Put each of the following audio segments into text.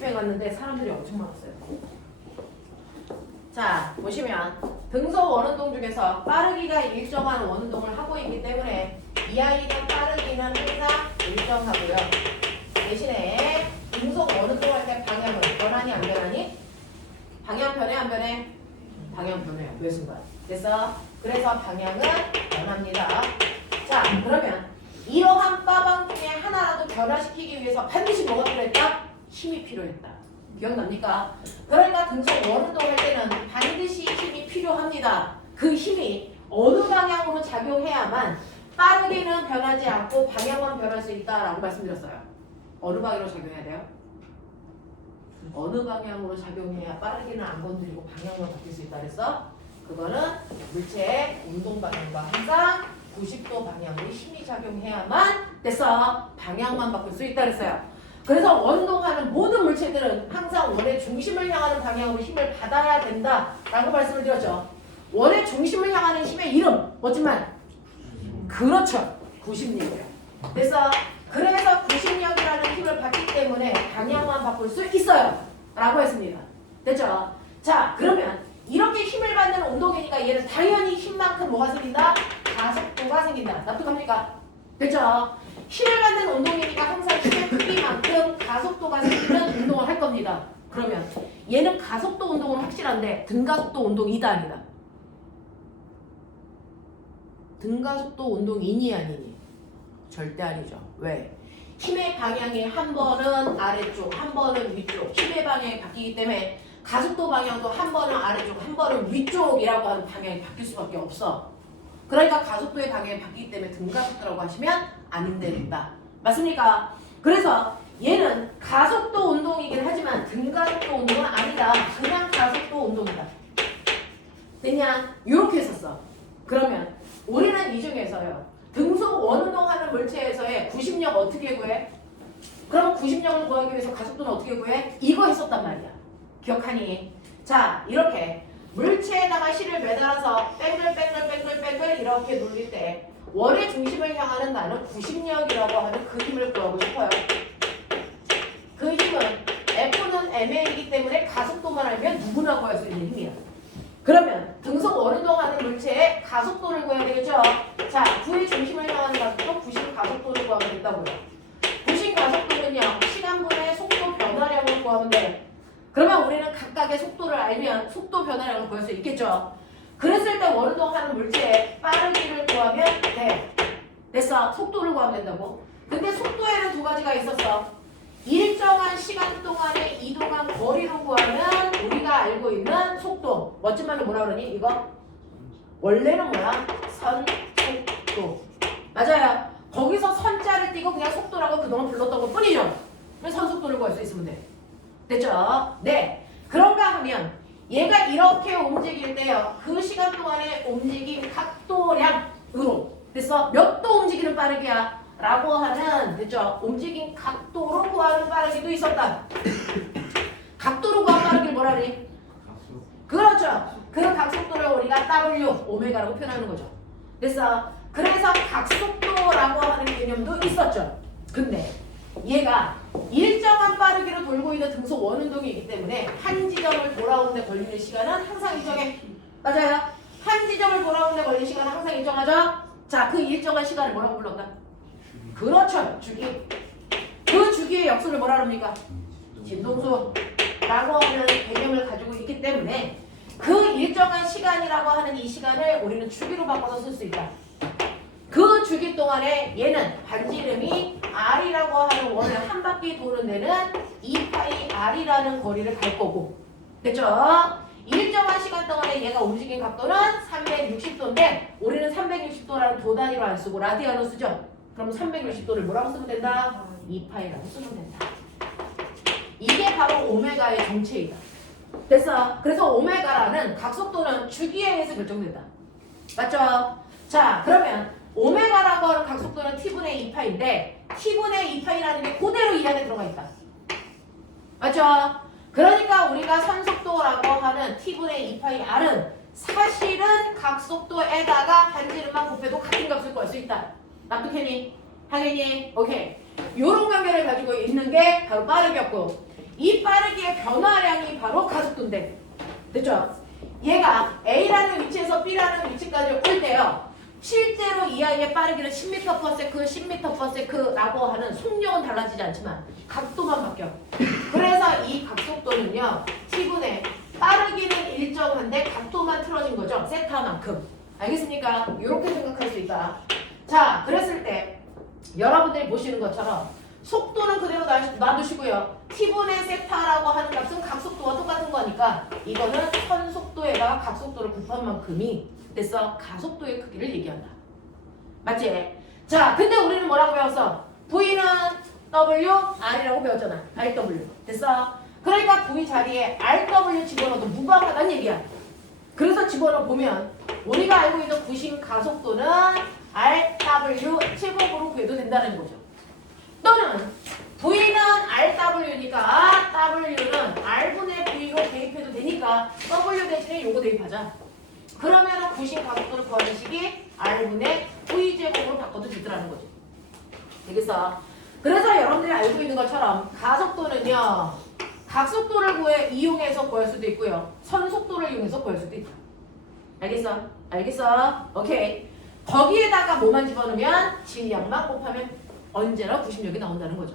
집에 갔는데 사람들이 엄청 많았어요. 자, 보시면 등속 원운동 중에서 빠르기가 일정한 원운동을 하고 있기 때문에 이 아이는 빠르기는 항상 일정하고요. 대신에 등속 원운동 할 때 방향은 변하니 안 변하니? 방향 변해 안 변해? 방향 변해요. 왜 순간? 그래서 방향은 변합니다. 자, 그러면 이러한 빠방 중에 하나라도 변화시키기 위해서 반드시 뭐가 필요했다? 힘이 필요했다. 기억납니까? 그러니까 등속 원운동 할 때는 반드시 힘이 필요합니다. 그 힘이 어느 방향으로 작용해야만 빠르게는 변하지 않고 방향만 변할 수 있다라고 말씀드렸어요. 어느 방향으로 작용해야 돼요? 어느 방향으로 작용해야 빠르게는 안 건드리고 방향만 바뀔 수 있다 그랬어? 그거는 물체의 운동 방향과 항상 90도 방향으로 힘이 작용해야만 됐어. 방향만 바꿀 수 있다 그랬어요. 그래서 원동하는 모든 물체들은 항상 원의 중심을 향하는 방향으로 힘을 받아야 된다라고 말씀을 드렸죠. 원의 중심을 향하는 힘의 이름 멋진 말. 그렇죠. 구심력이에요. 그래서 90력이라는 힘을 받기 때문에 방향만 바꿀 수 있어요. 라고 했습니다. 됐죠? 자, 그러면 이렇게 힘을 받는 운동이니까 얘는 당연히 힘만큼 뭐가 생긴다? 가속도가 생긴다. 납득합니까? 됐죠? 힘을 받는 운동이니까 항상 힘의 크기만큼 가속도가 생기는 운동을 할 겁니다. 그러면 얘는 가속도 운동은 확실한데 등가속도 운동이다 아니다? 등가속도 운동이니 아니니? 절대 아니죠. 왜? 힘의 방향이 한 번은 아래쪽, 한 번은 위쪽, 힘의 방향이 바뀌기 때문에 가속도 방향도 한 번은 아래쪽, 한 번은 위쪽이라고 하는 방향이 바뀔 수밖에 없어. 그러니까 가속도의 방향이 바뀌기 때문에 등가속도라고 하시면 안 된다. 맞습니까? 그래서 얘는 가속도 운동이긴 하지만 등가속도 운동은 아니다. 그냥 가속도 운동이다. 그냥 이렇게 했었어. 그러면 우리는 이 중에서요. 등속 원운동하는 물체에서의 구심력 어떻게 구해? 그럼 구심력을 구하기 위해서 가속도는 어떻게 구해? 이거 했었단 말이야. 기억하니? 자, 이렇게 물체에다가 실을 매달아서 뺑글뺑글 이렇게 눌릴 때 원의 중심을 향하는 나는 구심력이라고 하는 그 힘을 구하고 싶어요. 그 힘은 F는 MA이기 때문에 가속도만 알면 누구나 구할 수 있는 힘이야. 그러면 등속 원운동하는 물체의 가속도를 구해야 되겠죠? 자, 구의 중심을 향하는 가속도, 구심 가속도를 구하면 된다고요. 구심 가속도는요, 시간분의 속도 변화량을 구하면 돼. 그러면 우리는 각각의 속도를 알면 속도 변화량을 구할 수 있겠죠? 그랬을 때 원운동하는 물체의 빠르기를 구하면 돼. 됐어. 속도를 구하면 된다고. 근데 속도에는 두 가지가 있었어. 일정한 시간 동안에 이동한 거리를 구하는 우리가 알고 있는 속도. 멋진 말로 뭐라 그러니? 이거? 원래는 뭐야? 선속도. 맞아요. 거기서 선자를 띄고 그냥 속도라고 그동안 불렀던 것 뿐이죠. 그럼 선속도를 구할 수 있으면 돼. 됐죠? 네. 그런가 하면 얘가 이렇게 움직일 때요. 그 시간 동안에 움직인 각도량으로 됐어? 몇 도 움직이는 빠르기야? 라고 하는 됐죠? 움직인 각도로 구하는 빠르기도 있었다. 각도로 구한 빠르기를 뭐라 그래? 그렇죠. 그 각속도를 우리가 W, 오메가라고 표현하는 거죠. 됐어? 그래서 각속도라고 하는 개념도 있었죠. 근데 얘가 일정한 빠르기로 돌고 있는 등속 원운동이기 때문에 한 지점을 돌아오는 데 걸리는 시간은 항상 일정해. 맞아요. 한 지점을 돌아오는 데 걸리는 시간은 항상 일정하죠. 자, 그 일정한 시간을 뭐라고 불렀다? 그렇죠. 주기. 그 주기의 역수를 뭐라 합니까? 진동수라고 하는 개념을 가지고 있기 때문에 그 일정한 시간이라고 하는 이 시간을 우리는 주기로 바꿔서 쓸 수 있다. 그 주기 동안에 얘는 반지 이름이 R이라고 하는 원을 한 바퀴 도는 데는 2파이 R이라는 거리를 갈 거고. 됐죠? 일정한 시간 동안에 얘가 움직인 각도는 360도인데 우리는 360도라는 도 단위로 안 쓰고 라디안으로 쓰죠? 그럼 360도를 뭐라고 쓰면 된다? 2파이라고 쓰면 된다. 이게 바로 오메가의 정체이다. 됐어? 그래서 오메가라는 각속도는 주기에 의해서 결정된다. 맞죠? 자, 그러면 오메가라고 하는 각속도는 t분의 2파인데 t분의 2파이라는 게 그대로 이 안에 들어가 있다. 맞죠? 그러니까 우리가 선속도라고 하는 t분의 2파이 r은 사실은 각속도에다가 반지름만 곱해도 같은 값을 구할 수 있다. 납득했니? 하겠니? 오케이. 요런 관계를 가지고 있는 게 바로 빠르기였고 이 빠르기의 변화량이 바로 가속도인데. 됐죠? 얘가 A라는 위치에서 B라는 위치까지 올 때요. 실제로 이 아이의 빠르기는 10m/s, 10m/s라고 하는 속력은 달라지지 않지만 각도만 바뀌어. 그래서 이 각속도는요. T분의 빠르기는 일정한데 각도만 틀어진 거죠. 세타만큼. 알겠습니까? 이렇게 생각할 수 있다. 자, 그랬을 때 여러분들이 보시는 것처럼 속도는 그대로 놔두시고요. T분의 세타라고 하는 값은 각속도와 똑같은 거니까 이거는 선속도에다가 각속도를 곱한 만큼이 됐어. 가속도의 크기를 얘기한다. 맞지? 자, 근데 우리는 뭐라고 배웠어? V는 W, R이라고 배웠잖아. RW. 됐어? 그러니까 V 자리에 RW 집어넣어도 무방하다는 얘기야. 그래서 집어넣어 보면 우리가 알고 있는 구심 가속도는 RW 제곱으로 구해도 된다는 거죠. 또는 V는 RW니까 W는 R분의 V로 대입해도 되니까 W 대신에 요거 대입하자. 그러면 구심 가속도를 구하는 식이 R분의 V 제곱으로 바꿔도 되더라는 거죠. 되겠어? 그래서 여러분들이 알고 있는 것처럼 가속도는요. 각속도를 이용해서 구할 수도 있고요. 선속도를 이용해서 구할 수도 있다. 알겠어? 알겠어? 오케이. 거기에다가 뭐만 집어넣으면 질량만 곱하면 언제나 구심력이 나온다는 거죠.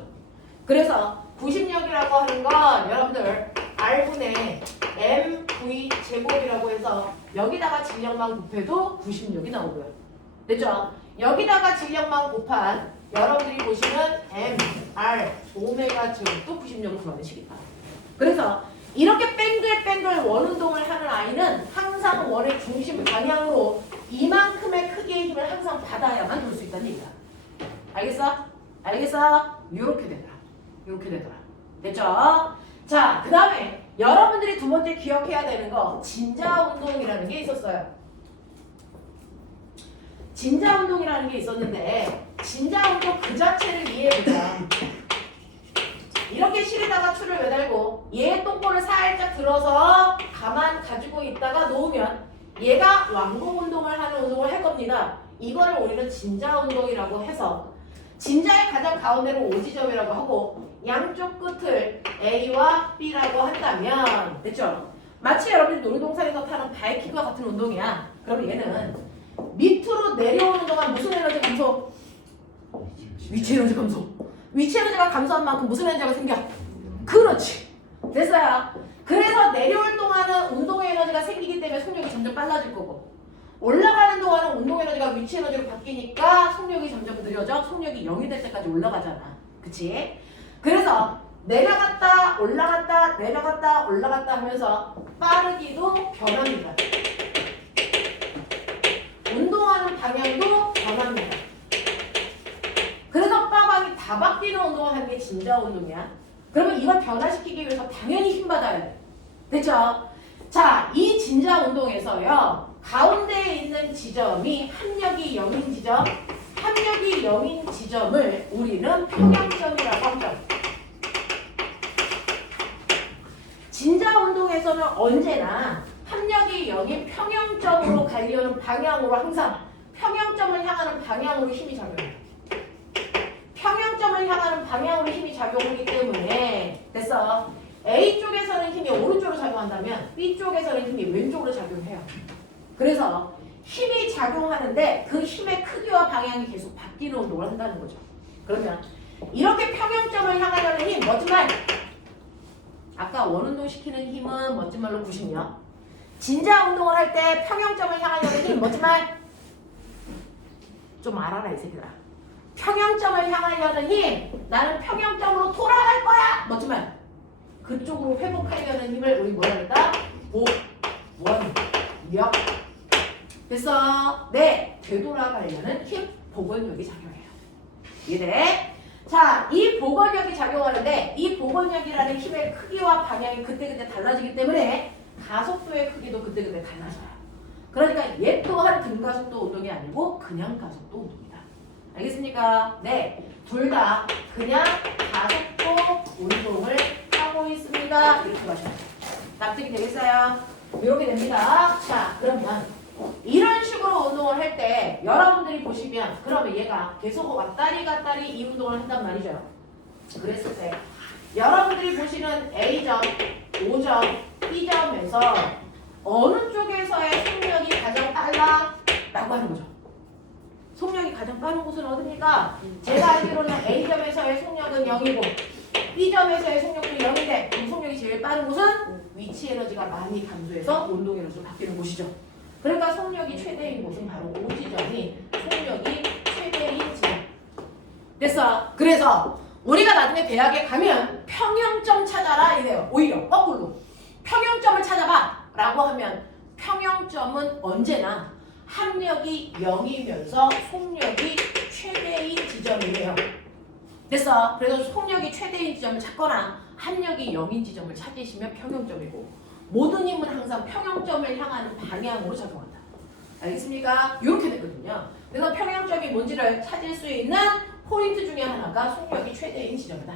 그래서 구심력이라고 하는 건 여러분들 R분의 MV 제곱이라고 해서 여기다가 질량만 곱해도 구심력이 나오고요. 됐죠? 여기다가 질량만 곱한 여러분들이 보시는 M, R, 오메가 제곱도 구심력을 구하는 식이다. 그래서 이렇게 뱅글뱅글 원운동을 하는 아이는 항상 원의 중심 방향으로 이만큼의 크기의 힘을 항상 받아야만 돌 수 있다는 얘기다. 알겠어? 알겠어? 요렇게 되더라. 요렇게 되더라. 됐죠? 자, 그 다음에 여러분들이 두 번째 기억해야 되는 거 진자운동이라는 게 있었어요. 진자운동이라는 게 있었는데 진자운동 그 자체를 이해해보자. 이렇게 실에다가 줄을 매달고 얘의 똥꼬를 살짝 들어서 가만 가지고 있다가 놓으면 얘가 왕복 운동을 하는 운동을 할 겁니다. 이거를 우리는 진자운동이라고 해서 진자의 가장 가운데를 O지점이라고 하고 양쪽 끝을 A와 B라고 한다면 됐죠? 마치 여러분이 놀이동산에서 타는 바이킹과 같은 운동이야. 그럼 얘는 밑으로 내려오는 동안 무슨 에너지 감소? 위치 에너지 감소. 위치 에너지가 감소한 만큼 무슨 에너지가 생겨? 그렇지. 됐어요. 그래서 내려올 동안은 운동의 에너지가 생기기 때문에 속력이 점점 빨라질 거고 올라가는 동안은 운동 에너지가 위치 에너지로 바뀌니까 속력이 점점 느려져 속력이 0이 될 때까지 올라가잖아. 그치? 그래서 내려갔다 올라갔다 내려갔다 올라갔다 하면서 빠르기도 변합니다. 운동하는 방향도 변합니다. 그래서 빠방이 다 바뀌는 운동을 하는 게 진자 운동이야. 그러면 이걸 변화시키기 위해서 당연히 힘받아야 돼. 됐죠? 자, 이 진자 운동에서요. 가운데에 있는 지점이 합력이 0인 지점, 합력이 0인 지점을 우리는 평형점이라고 하죠. 진자 운동에서는 언제나 합력이 0인 평형점으로 가려는 방향으로 항상 평형점을 향하는 방향으로 힘이 작용해요. 평형점을 향하는 방향으로 힘이 작용하기 때문에 됐어. A쪽에서는 힘이 오른쪽으로 작용한다면 B쪽에서는 힘이 왼쪽으로 작용해요. 그래서 힘이 작용하는데 그 힘의 크기와 방향이 계속 바뀌는 운동을 한다는 거죠. 그러면 이렇게 평형점을 향하려는 힘, 멋진 말! 아까 원운동 시키는 힘은 멋진 말로 90력. 진자 운동을 할 때 평형점을 향하려는 힘, 멋진 말! 좀 알아라 이 새끼들아. 평형점을 향하려는 힘, 나는 평형점으로 돌아갈 거야! 멋진 말! 그쪽으로 회복하려는 힘을 우리 뭐라 그랬다? 복원력. 됐어? 네, 되돌아가려는 힘, 복원력이 작용해요. 이해돼? 자, 이 복원력이 작용하는데 이 복원력이라는 힘의 크기와 방향이 그때그때 달라지기 때문에 가속도의 크기도 그때그때 달라져요. 그러니까 얘 또한 등가속도 운동이 아니고 그냥 가속도 운동이다. 알겠습니까? 네, 둘 다 그냥 가속도 운동을 하고 있습니다. 이렇게 마셔요. 납득이 되겠어요? 이렇게 됩니다. 자, 그러면 이런 식으로 운동을 할 때 여러분들이 보시면 그러면 얘가 계속 왔다리 갔다리 이 운동을 한단 말이죠. 그랬을 때 여러분들이 보시는 A점, O점, B점에서 어느 쪽에서의 속력이 가장 빨라? 라고 하는 거죠. 속력이 가장 빠른 곳은 어디입니까? 제가 알기로는 A점에서의 속력은 0이고 B점에서의 속력도 0인데 그 속력이 제일 빠른 곳은 위치 에너지가 많이 감소해서 운동 에너지로 바뀌는 곳이죠. 그러니까 속력이 최대인 곳은 바로 O지점이 속력이 최대인 지점. 됐어. 그래서 우리가 나중에 대학에 가면 평형점 찾아라 이래요. 오히려 거꾸로 평형점을 찾아봐 라고 하면 평형점은 언제나 합력이 0이면서 속력이 최대인 지점이에요. 됐어. 그래서 속력이 최대인 지점을 찾거나 합력이 0인 지점을 찾으시면 평형점이고 모든 힘은 항상 평형점을 향하는 방향으로 작용한다. 알겠습니까? 이렇게 됐거든요. 그래서 평형점이 뭔지를 찾을 수 있는 포인트 중에 하나가 속력이 최대인 지점이다.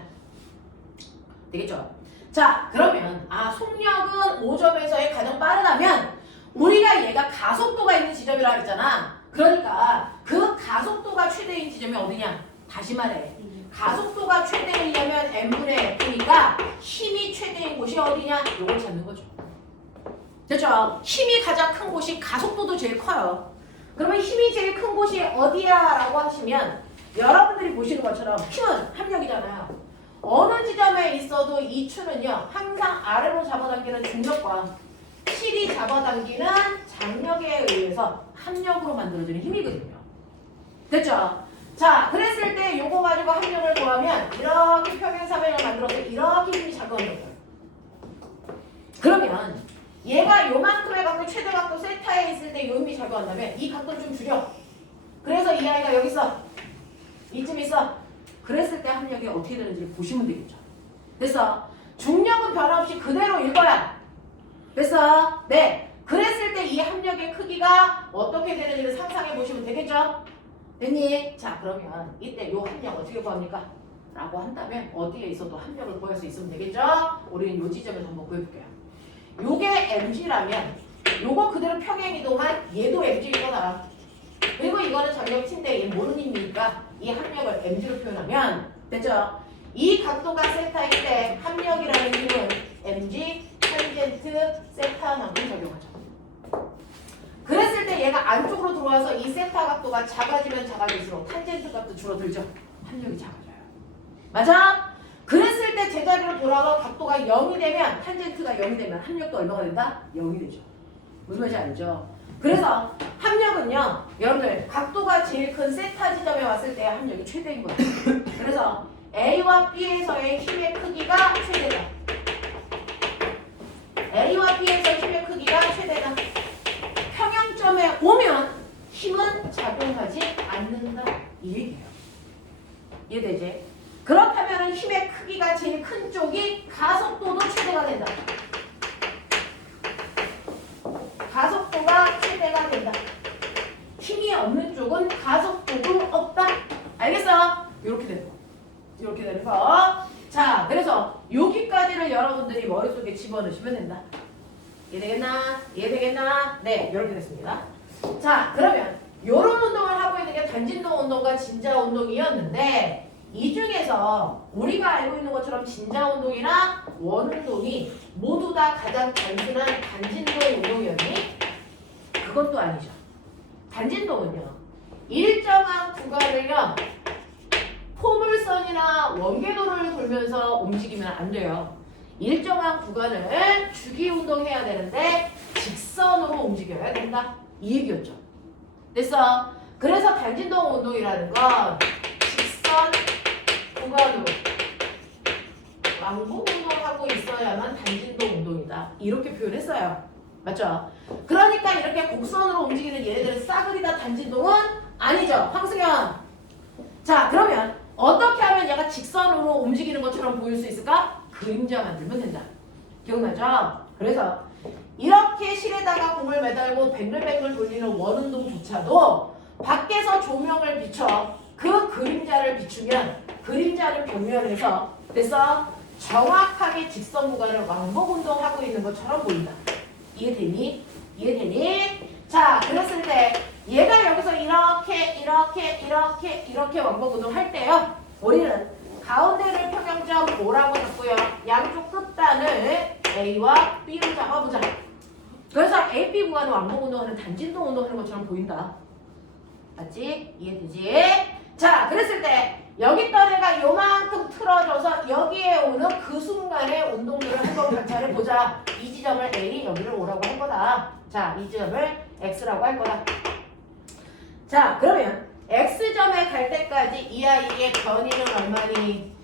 되겠죠? 자, 그러면 속력은 5점에서의 가장 빠르다면 우리가 얘가 가속도가 있는 지점이라고 했잖아. 그러니까 그 가속도가 최대인 지점이 어디냐? 다시 말해. 가속도가 최대이려면 n분의 f니까 힘이 최대인 곳이 어디냐? 이걸 찾는 거죠. 됐죠? 힘이 가장 큰 곳이 가속도도 제일 커요. 그러면 힘이 제일 큰 곳이 어디야? 라고 하시면 여러분들이 보시는 것처럼 힘은 합력이잖아요. 어느 지점에 있어도 이 추는요 항상 아래로 잡아당기는 중력과 실이 잡아당기는 장력에 의해서 합력으로 만들어지는 힘이거든요. 됐죠? 자, 그랬을 때 요거 가지고 합력을 구하면 이렇게 평행사변을 만들어서 이렇게 힘이 작용하는 거예요. 그러면 얘가 요만큼의 각도 최대 각도 세타에 있을 때 요 힘이 작용한다면 이 각도를 좀 줄여. 그래서 이 아이가 여기 있어. 이쯤 있어. 그랬을 때 합력이 어떻게 되는지 보시면 되겠죠. 됐어? 중력은 변함없이 그대로일 거야. 됐어? 네. 그랬을 때 이 합력의 크기가 어떻게 되는지를 상상해 보시면 되겠죠? 됐니? 자, 그러면 이때 요 합력 어떻게 구합니까? 라고 한다면 어디에 있어도 합력을 구할 수 있으면 되겠죠? 우리는 요 지점에서 한번 구해볼게요. 요게 mg라면 요거 그대로 평행이동한 얘도 mg일 거다. 그리고 이거는 장력 T인데 얘 모르는 힘이니까 이 합력을 mg로 표현하면 됐죠? 이 각도가 세타일 때 합력이라는 힘은 mg 탄젠트 세타만큼 적용하죠. 그랬을 때 얘가 안쪽으로 들어와서 이 세타 각도가 작아지면 작아질수록 탄젠트 값도 줄어들죠. 합력이 작아져요. 맞아? 그랬을 때 제자리로 돌아가 각도가 0이 되면 탄젠트가 0이 되면 합력도 얼마가 된다? 0이 되죠. 무슨 말인지 알죠? 그래서 합력은요 여러분들 각도가 제일 큰 세타 지점에 왔을 때 합력이 최대인 거예요. 그래서 A와 B에서의 힘의 크기가 최대다. A와 B에서의 힘의 크기가 최대다. 평형점에 오면 힘은 작용하지 않는다. 이 얘기예요. 이해되지? 그렇다면 힘의 크기가 제일 큰 쪽이 가속도도 최대가 된다. 가속도가 최대가 된다. 힘이 없는 쪽은 가속도도 없다. 알겠어? 이렇게 되는 거. 이렇게 되는 거. 자, 그래서 여기까지를 여러분들이 머릿속에 집어넣으시면 된다. 이해되겠나? 이해되겠나? 네, 이렇게 됐습니다. 자, 그러면 이런 운동을 하고 있는 게 단진동 운동과 진자 운동이었는데 이 중에서 우리가 알고 있는 것처럼 진자 운동이나 원 운동이 모두 다 가장 단순한 단진도 운동이었니? 그건 또 아니죠. 단진도는요 일정한 구간을요 포물선이나 원궤도를 돌면서 움직이면 안 돼요. 일정한 구간을 주기 운동해야 되는데 직선으로 움직여야 된다. 이 얘기였죠. 됐어? 그래서 단진도 운동이라는 건 직선 구간으로 왕복 운동을 하고 있어야만 단진도 운동이다. 이렇게 표현했어요. 맞죠? 그러니까 이렇게 곡선으로 움직이는 얘네들은 싸그리 다 단진동은 아니죠. 황승현. 자, 그러면 어떻게 하면 얘가 직선으로 움직이는 것처럼 보일 수 있을까? 그림자 만들면 된다. 기억나죠? 그래서 이렇게 실에다가 공을 매달고 뱅글뱅글 돌리는 원운동조차도 밖에서 조명을 비춰 그 그림자를 비추면 그림자를 경멸해서 됐어? 정확하게 직선 구간을 왕복 운동하고 있는 것처럼 보인다. 이해되니? 이해되니? 자, 그랬을 때 얘가 여기서 이렇게 왕복 운동 할 때요. 우리는 가운데를 평형점, 뭐라고 잡고요? 양쪽 끝단을 A와 B로 잡아보자. 그래서 A, B 구간을 왕복 운동하는 단진동 운동하는 것처럼 보인다. 맞지? 이해되지? 자, 그랬을 때 여기 있던 애가 요만큼 틀어져서 여기에 오는 그 순간에 운동들을 한번 관찰해 보자. 이 지점을 A, 여기를 O라고 할 거다. 자, 이 지점을 X라고 할 거다. 자, 그러면 X점에 갈 때까지 이 아이의 변이는 얼마니?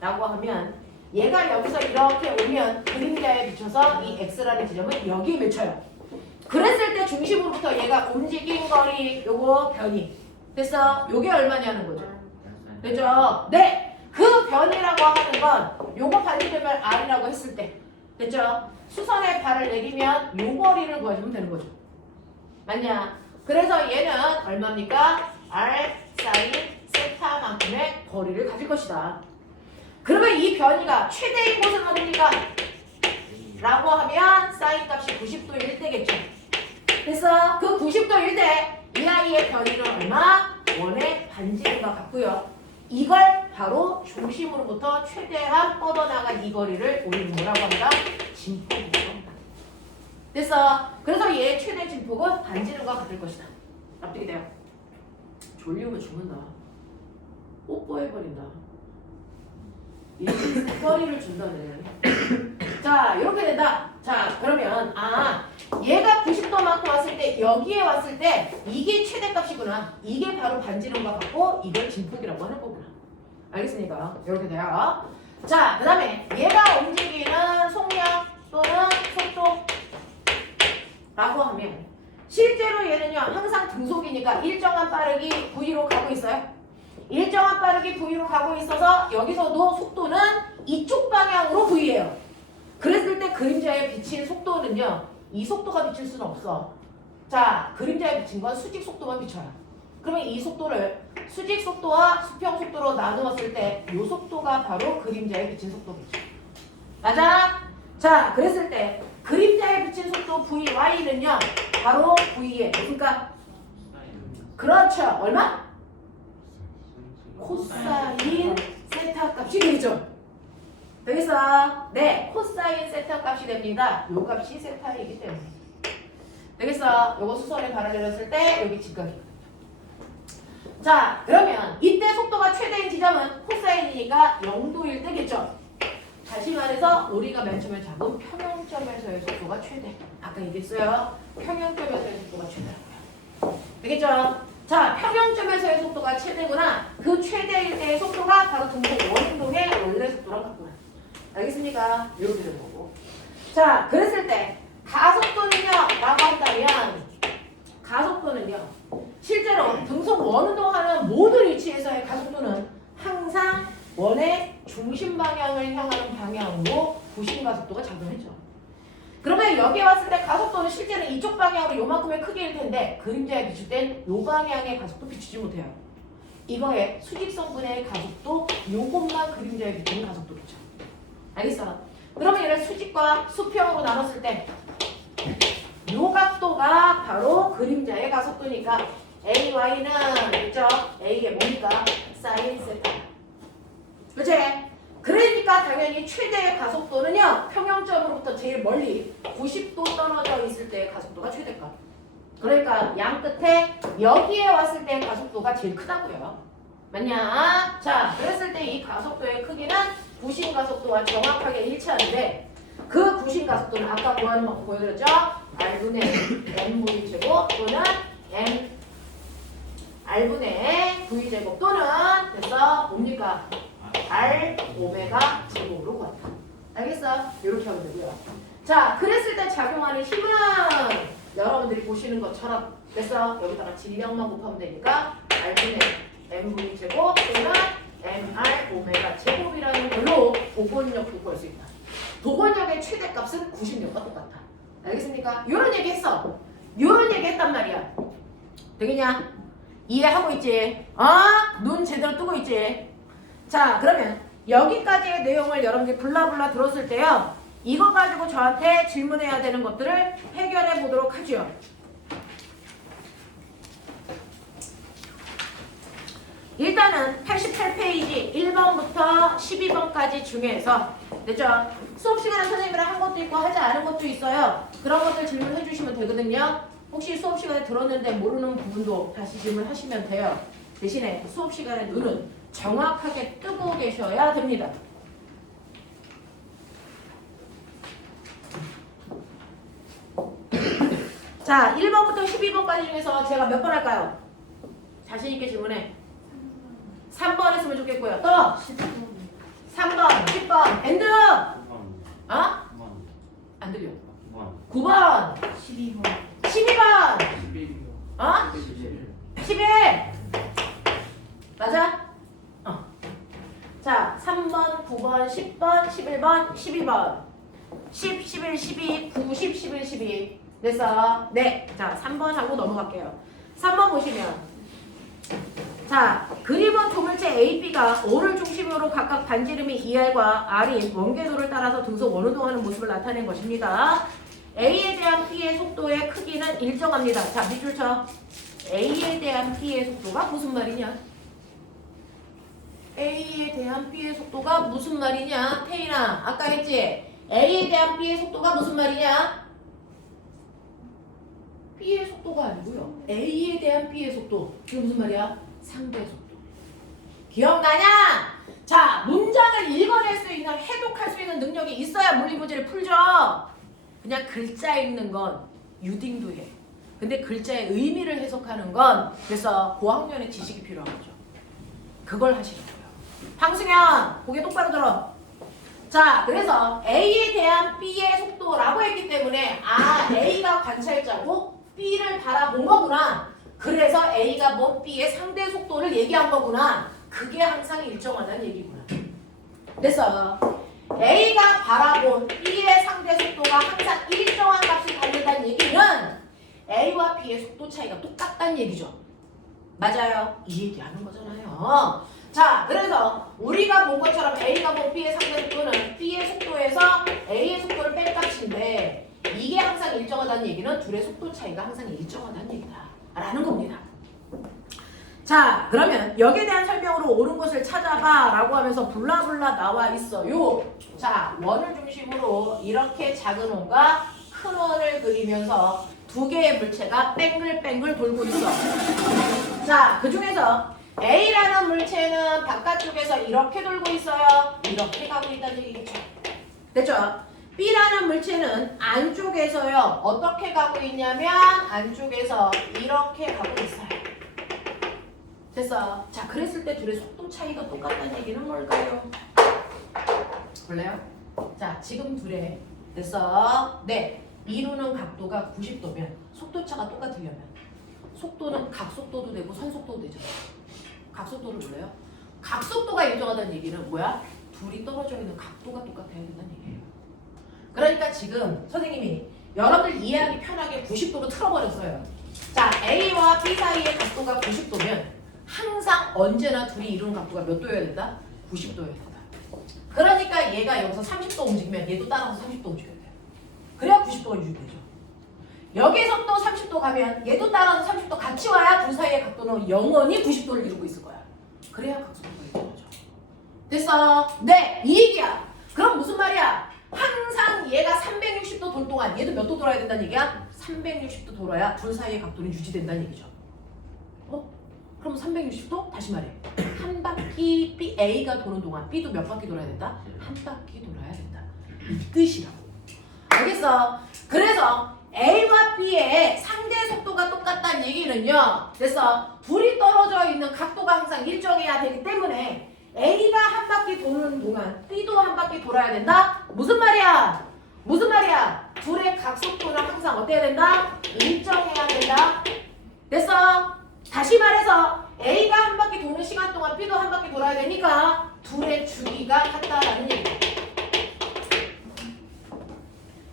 라고 하면 얘가 여기서 이렇게 오면 그림자에 비춰서 이 X라는 지점을 여기에 맺혀요. 그랬을 때 중심으로부터 얘가 움직인 거리 요거 변이 됐어? 요게 얼마냐는 거죠. 됐죠? 네! 그 변이라고 하는 건 요거 반지되면 R이라고 했을 때 됐죠? 수선에 발을 내리면 요 거리를 구해주면 되는 거죠. 맞냐? 그래서 얘는 얼마입니까? R 사인 세타만큼의 거리를 가질 것이다. 그러면 이 변이가 최대인 곳은 어딥니까? 라고 하면 사인 값이 90도일 때겠죠. 그래서 그 90도일 때 이 아이의 변이는 얼마? 원의 반지름과 같고요. 이걸 바로 중심으로부터 최대한 뻗어나간 이 거리를 우리는 뭐라고 합니다? 진폭이라고 합니다. 됐어. 그래서 얘의 최대 진폭은 반지름과 같을 것이다. 납득이 돼요? 졸리우면 죽는다. 뽀뽀해버린다. 거리를 준다네. 자, 이렇게 된다. 자, 그러면 얘가 90도만큼 왔을 때 여기에 왔을 때 이게 최대값이구나. 이게 바로 반지름과 같고 이걸 진폭이라고 하는 거구나. 알겠습니까? 이렇게 돼요. 자, 그 다음에 얘가 움직이는 속력 또는 속도라고 하면 실제로 얘는요 항상 등속이니까 일정한 빠르기 V로 가고 있어요. 일정한 빠르기 V로 가고 있어서 여기서도 속도는 이쪽 방향으로 V예요. 그랬을 때 그림자에 비친 속도는요 이 속도가 비칠 수는 없어. 자, 그림자에 비친 건 수직 속도만 비쳐요. 그러면 이 속도를 수직 속도와 수평 속도로 나누었을 때 이 속도가 바로 그림자에 비친 속도겠죠. 맞아? 자, 그랬을 때 그림자에 비친 속도 VY는요 바로 V의 그러니까 그렇죠. 얼마? 코사인 세타 값이 되죠. 되겠어? 네, 코사인 세타 값이 됩니다. 요 값이 세타이기 때문에. 되겠어? 요거 수선에 발라내렸을 때 여기 직각이거든요. 자, 그러면 이때 속도가 최대인 지점은 코사인이니까 0도일 때겠죠. 다시 말해서 우리가 맨 처음에 잡은 평형점에서의 속도가 최대. 아까 얘기했어요. 평형점에서의 속도가 최대라고요. 되겠죠? 자, 평형점에서의 속도가 최대구나. 그 최대일 때의 속도가 바로 등속 원운동의 원래 속도랑 같구나. 알겠습니까? 이렇게 된 거고. 자, 그랬을 때 가속도는요 라고 한다면 가속도는요 실제로 등속 원운동하는 모든 위치에서의 가속도는 항상 원의 중심 방향을 향하는 방향으로 부신 가속도가 작용했죠. 그러면 여기에 왔을 때 가속도는 실제는 이쪽 방향으로 요만큼의 크기일 텐데 그림자에 비출 땐 요 방향의 가속도 비추지 못해요. 이거의 수직성분의 가속도 요것만 그림자에 비추는 가속도겠죠. 알겠어? 그러면 얘를 수직과 수평으로 나눴을 때 요 각도가 바로 그림자의 가속도니까 AY는 있죠? A의 뭡니까? 사인 세타. 그치? 그러니까 당연히 최대의 가속도는요 평형점으로부터 제일 멀리 90도 떨어져 있을 때의 가속도가 최대값. 그러니까 양 끝에 여기에 왔을 때 가속도가 제일 크다고요. 맞냐? 자, 그랬을 때 이 가속도의 크기는 부신 가속도와 정확하게 일치하는데 그 부신 가속도는 아까 구하는 방법 보여드렸죠? R분의 Mv 제곱 또는 R분의 V 제곱 또는 그래서 뭡니까? R 오메가 제곱으로 구한다. 알겠어? 이렇게 하면 되고요. 자, 그랬을 때 작용하는 힘은 여러분들이 보시는 것처럼 그래서 여기다가 질량만 곱하면 되니까 R분의 MV 제곱 또는 MR 오메가 제곱이라는 걸로 도건력도 구할 수 있다. 도건력의 최대값은 90력과 똑같다. 알겠습니까? 요런 얘기 했어. 요런 얘기 했단 말이야. 되겠냐? 이해하고 있지? 눈 제대로 뜨고 있지? 자, 그러면 여기까지의 내용을 여러분들이 블라블라 들었을 때요. 이거 가지고 저한테 질문해야 되는 것들을 해결해 보도록 하죠. 일단은 88페이지 1번부터 12번까지 중에서 됐죠? 수업 시간에 선생님이랑 한 것도 있고 하지 않은 것도 있어요. 그런 것들 질문해 주시면 되거든요. 혹시 수업 시간에 들었는데 모르는 부분도 다시 질문하시면 돼요. 대신에 수업 시간에 눈은 정확하게 뜨고 계셔야 됩니다. 자, 1번부터 12번까지 중에서 제가 몇 번 할까요? 자신있게 질문해. 3번 했으면 좋겠고요. 또 3번, 10번, 앤드! 어? 안 들려. 9번, 12번 12번, 11이요 어? 11! 맞아? 자, 3번, 9번, 10번, 11번, 12번 10, 11, 12, 9, 10, 11, 12 됐어? 네. 자, 3번 하고 넘어갈게요. 3번 보시면 자, 그림은 조물체 A, B가 O를 중심으로 각각 반지름이 2R과 R인 원궤도를 따라서 등속 원운동하는 모습을 나타낸 것입니다. A에 대한 B의 속도의 크기는 일정합니다. 자, 밑줄 쳐. A에 대한 B의 속도가 무슨 말이냐? A에 대한 B의 속도가 무슨 말이냐? 태인아, 아까 했지? A에 대한 B의 속도가 무슨 말이냐? B의 속도가 아니고요. A에 대한 B의 속도. 그게 무슨 말이야? 상대 속도. 기억나냐? 자, 문장을 읽어낼 수 있는, 해독할 수 있는 능력이 있어야 물리 문제를 풀죠. 그냥 글자 읽는 건 유딩도 해. 근데 글자의 의미를 해석하는 건 그래서 고학년의 지식이 필요한 거죠. 그걸 하시라고요. 황승현, 고개 똑바로 들어. 자, 그래서 A에 대한 B의 속도라고 했기 때문에 A가 관찰자고 B를 바라본 거구나. 그래서 A가 본 B의 상대 속도를 얘기한 거구나. 그게 항상 일정하다는 얘기구나. 그래서 A가 바라본 B의 상대 속도가 항상 일정한 값을 갖는다는 얘기는 A와 B의 속도 차이가 똑같다는 얘기죠. 맞아요. 이 얘기하는 거잖아요. 자, 그래서 우리가 본 것처럼 A가 본 B의 상대 속도는 B의 속도에서 A의 속도를 뺀 값인데 이게 항상 일정하다는 얘기는 둘의 속도 차이가 항상 일정하다는 얘기다 라는 겁니다. 자, 그러면 여기에 대한 설명으로 옳은 것을 찾아봐 라고 하면서 블라블라 나와 있어요. 자, 원을 중심으로 이렇게 작은 원과 큰 원을 그리면서 두 개의 물체가 뺑글뺑글 돌고 있어. 자, 그 중에서 A라는 물체는 바깥쪽에서 이렇게 돌고 있어요. 이렇게 가고 있다는 얘기겠죠. 됐죠? B라는 물체는 안쪽에서요. 어떻게 가고 있냐면 안쪽에서 이렇게 가고 있어요. 됐어. 자, 그랬을 때 둘의 속도 차이가 똑같다는 얘기는 뭘까요? 볼래요? 자, 지금 둘의 됐어. 네. 이루는 각도가 90도면 속도차가 똑같으려면 속도는 각속도도 되고 선속도도 되죠. 각속도를 몰라요? 각속도가 일정하다는 얘기는 뭐야? 둘이 떨어져 있는 각도가 똑같아야 된다는 얘기예요. 그러니까 지금 선생님이 여러분들 이해하기 편하게 90도로 틀어버렸어요. 자, A와 B 사이의 각도가 90도면 항상 언제나 둘이 이루는 각도가 몇 도여야 된다? 90도여야 된다. 그러니까 얘가 여기서 30도 움직이면 얘도 따라서 30도 움직여야 돼요. 그래야 90도가 유지되죠. 여기서 또 30도 가면 얘도 따라서 30도 같이 와야 둘 사이의 각도는 영원히 90도를 이루고 있을 거야. 그래야 각속도가 일정하죠. 됐어? 네, 이 얘기야. 그럼 무슨 말이야? 항상 얘가 360도 돌 동안 얘도 몇 도 돌아야 된다는 얘기야? 360도 돌아야 둘 사이의 각도는 유지된다는 얘기죠. 그럼 360도? 다시 말해. 한 바퀴 A가 도는 동안 B도 몇 바퀴 돌아야 된다? 한 바퀴 돌아야 된다. 이 뜻이라고. 알겠어? 그래서 A와 B의 상대 속도가 똑같다는 얘기는요. 그래서 둘이 떨어져 있는 각도가 항상 일정해야 되기 때문에 A가 한 바퀴 도는 동안 B도 한 바퀴 돌아야 된다? 무슨 말이야? 무슨 말이야? 둘의 각속도는 항상 어때야 된다? 일정해야 된다. 됐어? 다시 말해서 A가 한 바퀴 도는 시간 동안 B도 한 바퀴 돌아야 되니까 둘의 주기가 같다라는 얘기야.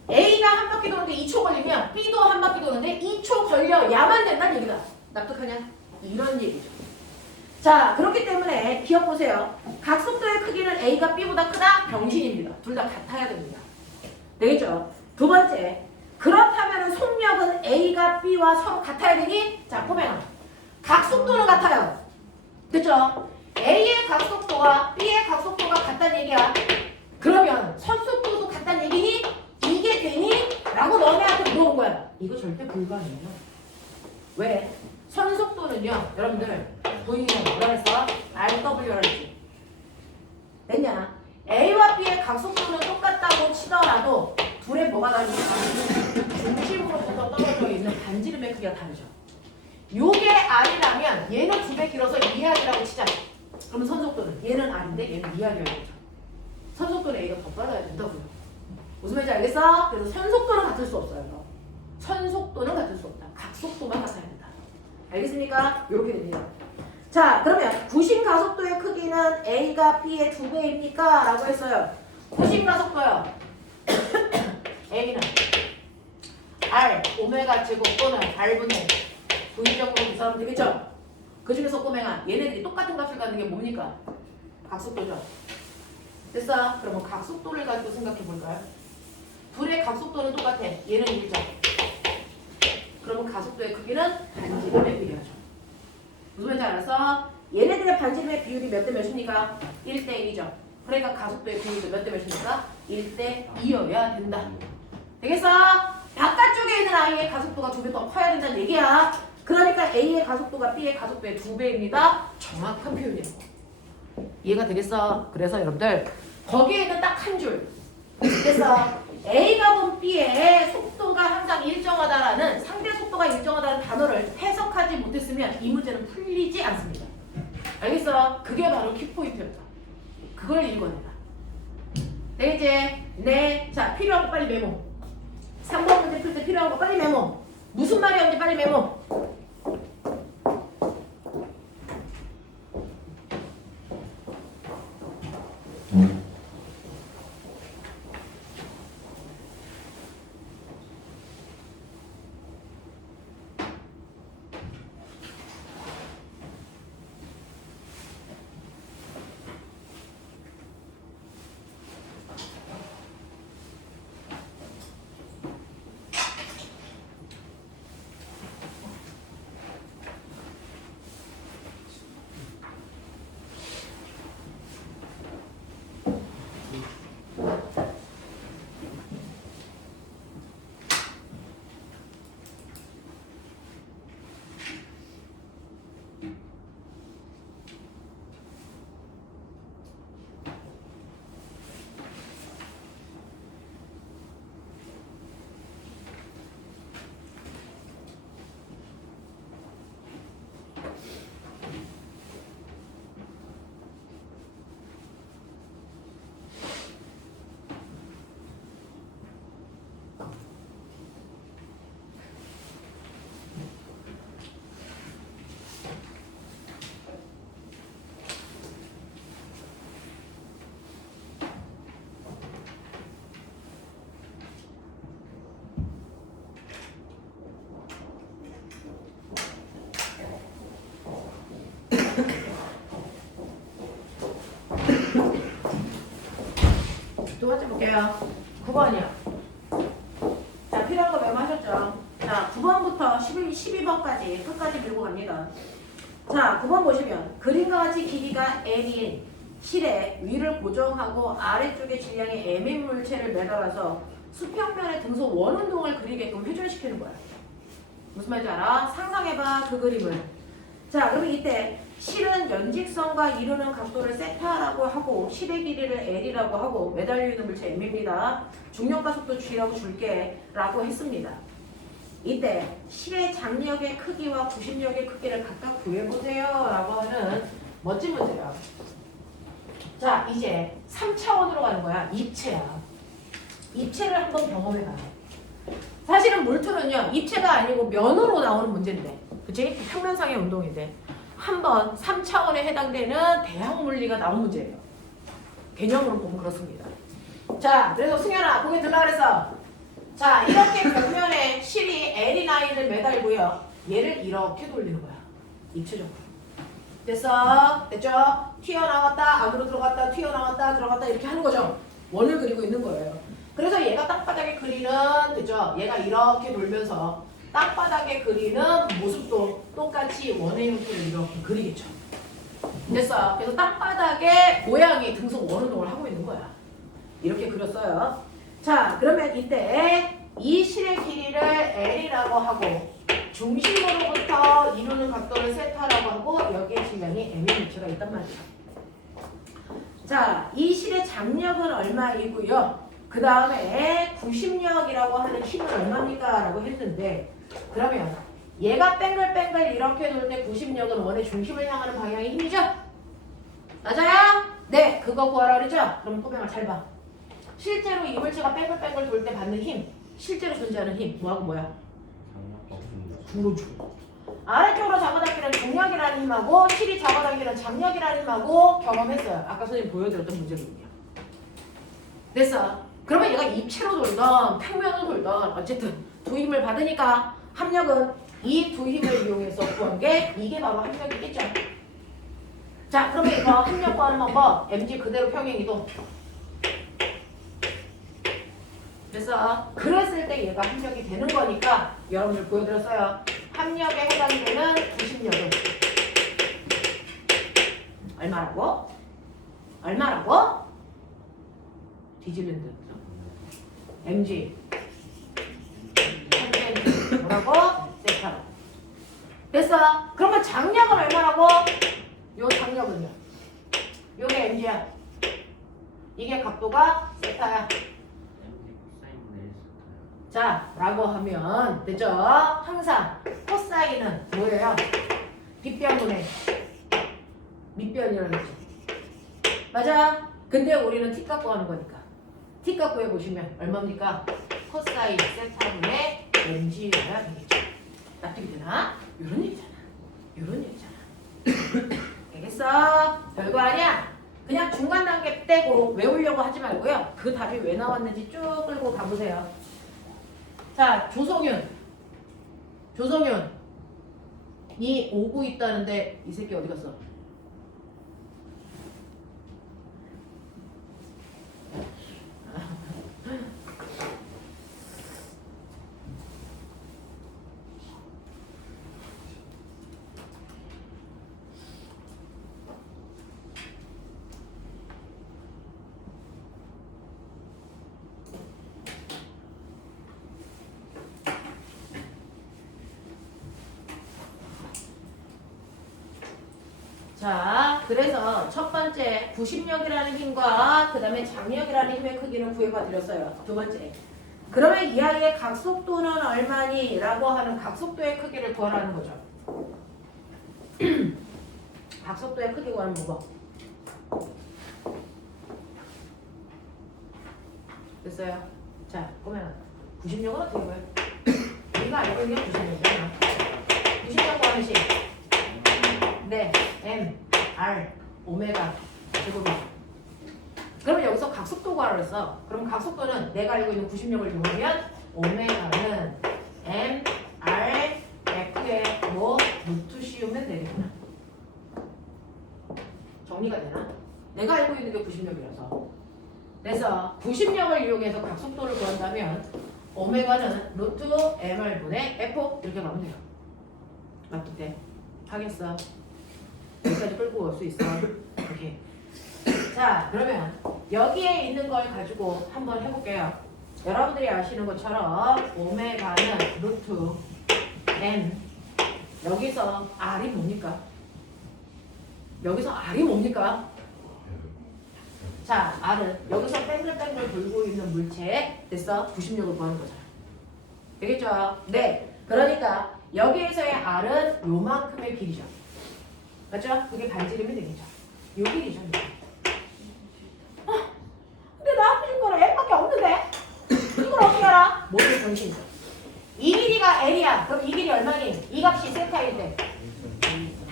A가 한 바퀴 도는데 2초 걸리면 B도 한 바퀴 도는데 2초 걸려야만 된다는 얘기다. 납득하냐? 이런 얘기죠. 자, 그렇기 때문에 기억 보세요. 각속도의 크기는 A가 B보다 크다? 병신입니다. 둘 다 같아야 됩니다. 되겠죠? 두 번째, 그렇다면 속력은 A가 B와 서로 같아야 되니? 자, 보면 각속도는 같아요. 됐죠? A의 각속도와 B의 각속도가 같다는 얘기야. 그러면 선속도도 같다는 얘기니? 이게 되니? 라고 너네한테 물어본 거야. 이거 절대 불가능해요. 왜? 선속도는요, 여러분들, V는 뭐라 했어? RW라 했지. 됐냐? A와 B의 각속도는 똑같다고 치더라도 둘의 뭐가 다르냐? 중심으로부터 떨어져 있는 반지름의 크기가 다르죠. 요게 R이라면 얘는 2배 길어서 2R이라고 치자. 그러면 선속도는 얘는 R인데 얘는 2R이어야 되죠. 선속도는 A가 더 빨라야 된다고요. 무슨 말인지 알겠어? 그래서 선속도는 같을 수 없어요. 선속도는 같을 수 없다. 각속도만 같아야 된다. 알겠습니까? 이렇게 됩니다. 자, 그러면 구심 가속도의 크기는 A가 B의 2배입니까? 라고 했어요. 구심 가속도요. A는 R, 오메가 제곱 또는 R분의 V정으로 계산하면 되겠죠? 그 중에서 꼬맹아, 얘네들이 똑같은 값을 갖는 게 뭡니까? 각속도죠. 됐어? 그러면 각속도를 가지고 생각해 볼까요? 둘의 각속도는 똑같아. 얘는 1점. 그러면 가속도의 크기는 반지름에 비례하죠. 무슨 말인지 알았어? 얘네들의 반지름의 비율이 몇 대 몇입니까? 1대 1이죠. 그러니까 가속도의 비율도 몇 대 몇입니까? 1대 2여야 된다. 되겠어? 바깥쪽에 있는 I의 가속도가 2배 더 커야 된다는 얘기야. 그러니까 A의 가속도가 B의 가속도의 2배입니다. 정확한 표현이라고. 이해가 되겠어? 그래서 여러분들 거기에는 딱 한 줄. 그래서 A가 본 B의 속도가 항상 일정하다라는 상대 속도가 일정하다는 단어를 해석하지 못했으면 이 문제는 풀리지 않습니다. 알겠어? 그게 바로 키포인트였다. 그걸 읽어내라. 되겠지? 네. 자, 필요한 거 빨리 메모. 3번 문제 풀 때 필요한 거 빨리 메모. 무슨 말이었는지 빨리 메모. 두 번째 볼게요. 9번이요. 자, 필요한 거 메모하셨죠? 자, 9번부터 12번까지 끝까지 밀고 갑니다. 자, 9번 보시면 그림과 같이 길이가 L인 실에 위를 고정하고 아래쪽에 질량의 M인 물체를 매달아서 수평면의 등소 원운동을 그리게끔 회전시키는 거야. 무슨 말인지 알아? 상상해봐, 그 그림을. 자, 그러면 이때 실은 연직선과 이루는 각도를 세타라고 하고 실의 길이를 L이라고 하고 매달려 있는 물체 M입니다. 중력과 속도 G라고 줄게 라고 했습니다. 이때 실의 장력의 크기와 구심력의 크기를 각각 구해보세요 라고 하는 멋진 문제야. 자, 이제 3차원으로 가는 거야. 입체야. 입체를 한번 경험해봐. 사실은 물투는요, 입체가 아니고 면으로 나오는 문제인데, 그치? 평면상의 운동인데, 한번 3차원에 해당되는 대학 물리가 나온 문제예요. 개념으로 보면 그렇습니다. 자, 그래서 승현아, 거기 들라 그랬어. 자, 이렇게 벽면에 실이 L이나이를 매달고요. 얘를 이렇게 돌리는 거야. 입체적으로. 됐어? 됐죠? 튀어나왔다, 안으로 들어갔다, 튀어나왔다, 들어갔다 이렇게 하는 거죠. 원을 그리고 있는 거예요. 그래서 얘가 땅바닥에 그리는, 됐죠? 얘가 이렇게 돌면서 땅바닥에 그리는 모습도 똑같이 원의 형태를 이렇게 그리겠죠. 됐어. 그래서 땅바닥에 고양이 등속 원운동을 하고 있는 거야. 이렇게 그렸어요. 자, 그러면 이때 이 실의 길이를 L이라고 하고 중심으로부터 이루는 각도를 세타라고 하고 여기에 질량이 M의 위치가 있단 말이야. 자, 이 실의 장력은 얼마이고요. 그 다음에 구심력이라고 하는 힘은 얼마입니까? 라고 했는데 그러면 얘가 뺑글뺑글 이렇게 돌 때 구심력은 원의 중심을 향하는 방향의 힘이죠? 맞아요? 네, 그거 구하라 그러죠? 그럼 꼬맹아 잘 봐. 실제로 이 물체가 뺑글뺑글 돌 때 받는 힘, 실제로 존재하는 힘, 뭐하고 뭐야? 그렇죠. 아래쪽으로 잡아당기는 중력이라는 힘하고 실이 잡아당기는 장력이라는 힘하고 경험했어요. 아까 선생님 보여드렸던 문제거든요. 됐어. 그러면 얘가 입체로 돌던 평면으로 돌던 어쨌든 두 힘을 받으니까 합력은 이 두 힘을 이용해서 구한 게 이게 바로 합력이겠죠. 자, 그러면 이거 합력 구하는 방법 MG 그대로 평행이동. 그래서 그랬을 때 얘가 합력이 되는 거니까 여러분들 보여드렸어요. 합력에 해당되는 구심력은 얼마라고? 얼마라고? 디질랜드 MG 뭐라고? 세타로. 됐어. 그러면 장력은 얼마라고? 요 장력은요. 요게 MG야. 이게 각도가 세타야. 자, 라고 하면 됐죠? 항상 코사인은 뭐예요? 빗변분의 밑변이라는 거죠. 맞아. 근데 우리는 t 갖고 하는 거니까 t 갖고 해보시면 얼마입니까? 코사인 세타분의 mg여야 되겠죠. 납득이 되나? 요런 얘기잖아. 요런 얘기잖아. 알겠어? 별거 아니야. 그냥 중간 단계 떼고 외우려고 하지 말고요. 그 답이 왜 나왔는지 쭉 끌고 가보세요. 자, 조성윤. 이 오고 있다는데 이 새끼 어디 갔어? 자, 그래서 첫 번째 구심력이라는 힘과 그 다음에 장력이라는 힘의 크기는 구해봐 드렸어요. 두 번째, 그러면 이 아이의 각속도는 얼마니? 라고 하는 각속도의 크기를 구하라는 거죠. 각속도의 크기 구하는 방법. 됐어요? 자, 보면 구심력은 어떻게 보여요? 우리가 알고 있는 구심력이잖아. 구심력 구하는 식. 네, M, R, 오메가 제곱이. 그러면 여기서 각속도 구하라 그랬어. 그럼 각속도는 내가 알고 있는 구심력을 이용하면 오메가는 M, R, F에 뭐 루트 씌우면 되겠구나. 정리가 되나? 내가 알고 있는 게 구심력이라서. 그래서 구심력을 이용해서 각속도를 구한다면 오메가는 루트 MR분의 F 이렇게 가면 돼요. 납득돼? 하겠어? 여기까지 끌고 올 수 있어. 이렇게. 자, 그러면 여기에 있는 걸 가지고 한번 해볼게요. 여러분들이 아시는 것처럼 오메가는 루트 N. 여기서 R이 뭡니까? 여기서 R이 뭡니까? 자, R은 여기서 뺑글뺑글 돌고 있는 물체. 됐어? 구심력을 구하는 거잖아. 되겠죠? 네. 그러니까 여기에서의 R은 요만큼의 길이죠. 맞죠? 그게 반지름이 되겠죠. 요 길이죠. 근데 나한테 준 거는 L밖에 없는데? 이걸 어떻게 알아? 모든 정신이죠. 이 길이가 L이야. 그럼 이 길이 얼마니? 이 값이 세타일 때.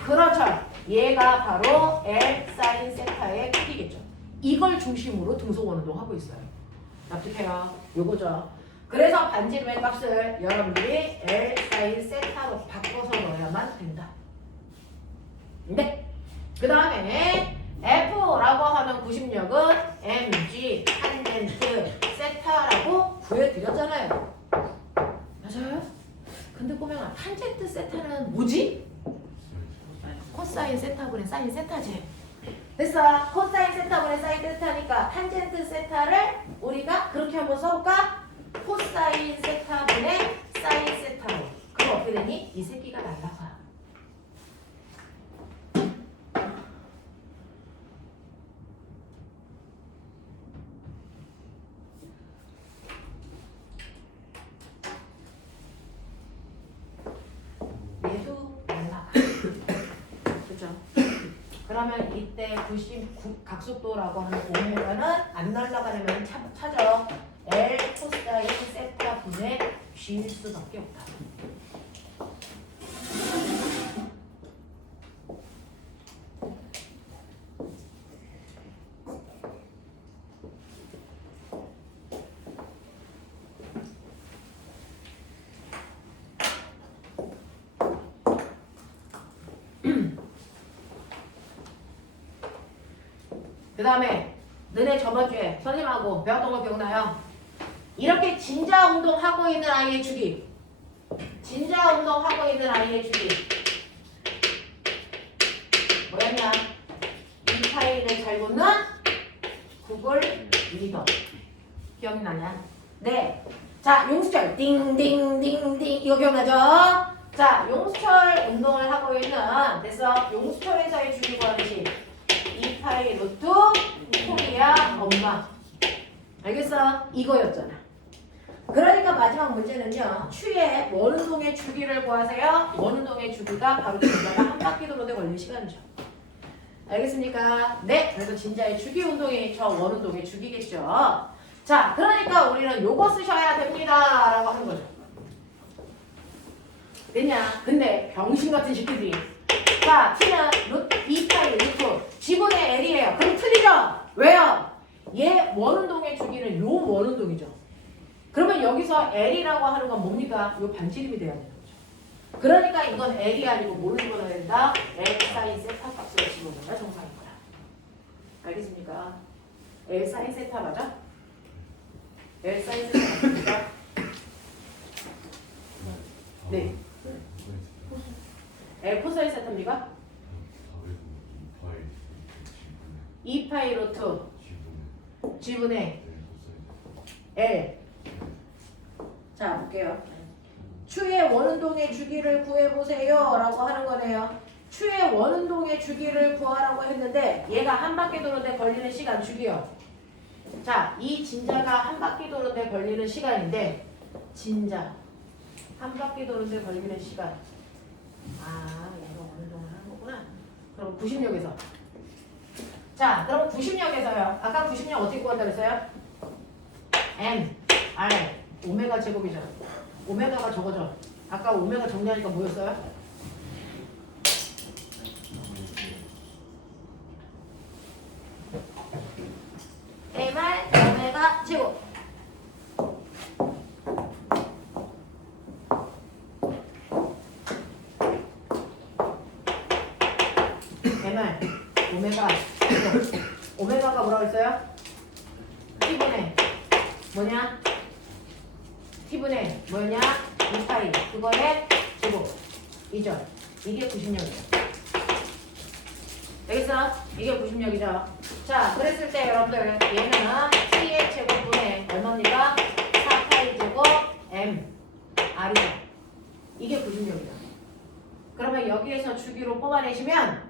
그렇죠. 얘가 바로 L 사인 세타의 크기겠죠. 이걸 중심으로 등속원운동 하고 있어요. 납득해요? 요거죠. 그래서 반지름의 값을 여러분들이 L 사인 세타로 바꿔서 넣어야만 된다. 네. 그 다음에 F라고 하는 구심력은 mg 탄젠트 세타라고 구해드렸잖아요. 맞아요? 근데 보면 탄젠트 세타는 뭐지? 코사인 세타분의 사인 세타지. 됐어. 코사인 세타분의 사인 세타니까 탄젠트 세타를 우리가 그렇게 한번 써볼까? 코사인 세타분의 사인 세타로. 그럼 어떻게 되니? 이 새끼가 날라가. 얘도 날라가. 그죠? 그러면 이때 99 각속도라고 하는 오메가는 안 날아가려면 찾아. L 코사인 세타 분의 G일 수밖에 없다. 그 다음에 너네 저번 주에 선생님하고 배웠던 거 기억나요? 이렇게 진자 운동하고 있는 아이의 주기, 진자 운동하고 있는 아이의 주기 뭐였냐? 이 파일을 잘 묻는 구글 리더 기억나냐? 네. 자, 용수철 띵띵띵띵 이거 기억나죠? 자, 용수철 운동을 하고 있는 됐어. 용수철에서의 주기 구하는 식 2파이 루트 코리아 엄마. 알겠어? 이거였잖아. 그러니까 마지막 문제는요. 추의 원운동의 주기를 구하세요. 원운동의 주기가 바로 진자가 한 바퀴 도는데 걸리는 시간이죠. 알겠습니까? 네. 그래서 진자의 주기 운동이 저 원운동의 주기겠죠. 자, 그러니까 우리는 요거 쓰셔야 됩니다. 라고 하는 거죠. 됐냐? 근데 병신 같은 새끼들이 자, t는 2파이 루트 G분의 L이에요. 그럼 틀리죠? 왜요? 얘 원운동의 주기는 요 원운동이죠. 그러면 여기서 L이라고 하는 건 뭡니까? 요 반지름이 돼야 되는 거죠. 그러니까 이건 L이 아니고 뭐를 집어넣어야 된다? L 사인 세타 값을 집어넣어야 정상인 거야. 알겠습니까? L 사인 세타 맞아? L 사인 세타 맞습니까? 네. L 코사인 세타입니까? 2파이 루트 G분의 L. 자, 볼게요. 추의 원운동의 주기를 구해보세요 라고 하는 거네요. 추의 원운동의 주기를 구하라고 했는데 얘가 한 바퀴 도는데 걸리는 시간 주기요. 자, 이 진자가 한 바퀴 도는데 걸리는 시간인데 진자 한 바퀴 도는데 걸리는 시간. 아, 얘가 원운동을 하는 거구나. 그럼 90력에서 자, 그럼 90력에서요. 아까 90력 어떻게 구한다 그랬어요? M, R, 오메가 제곱이죠. 오메가가 저거죠. 아까 오메가 정리하니까 뭐였어요? MR, 오메가 제곱. MR, 오메가 오메가가 뭐라고 했어요? T분의 뭐냐? T분의 뭐냐? 2파이 그거의 제곱 이죠? 이게 90력이죠. 여기서 이게 90력이죠. 자, 그랬을 때 여러분들 얘는 T의 제곱분의 얼마입니까? 4파이 제곱 M R이죠. 이게 90력이죠. 그러면 여기에서 주기로 뽑아내시면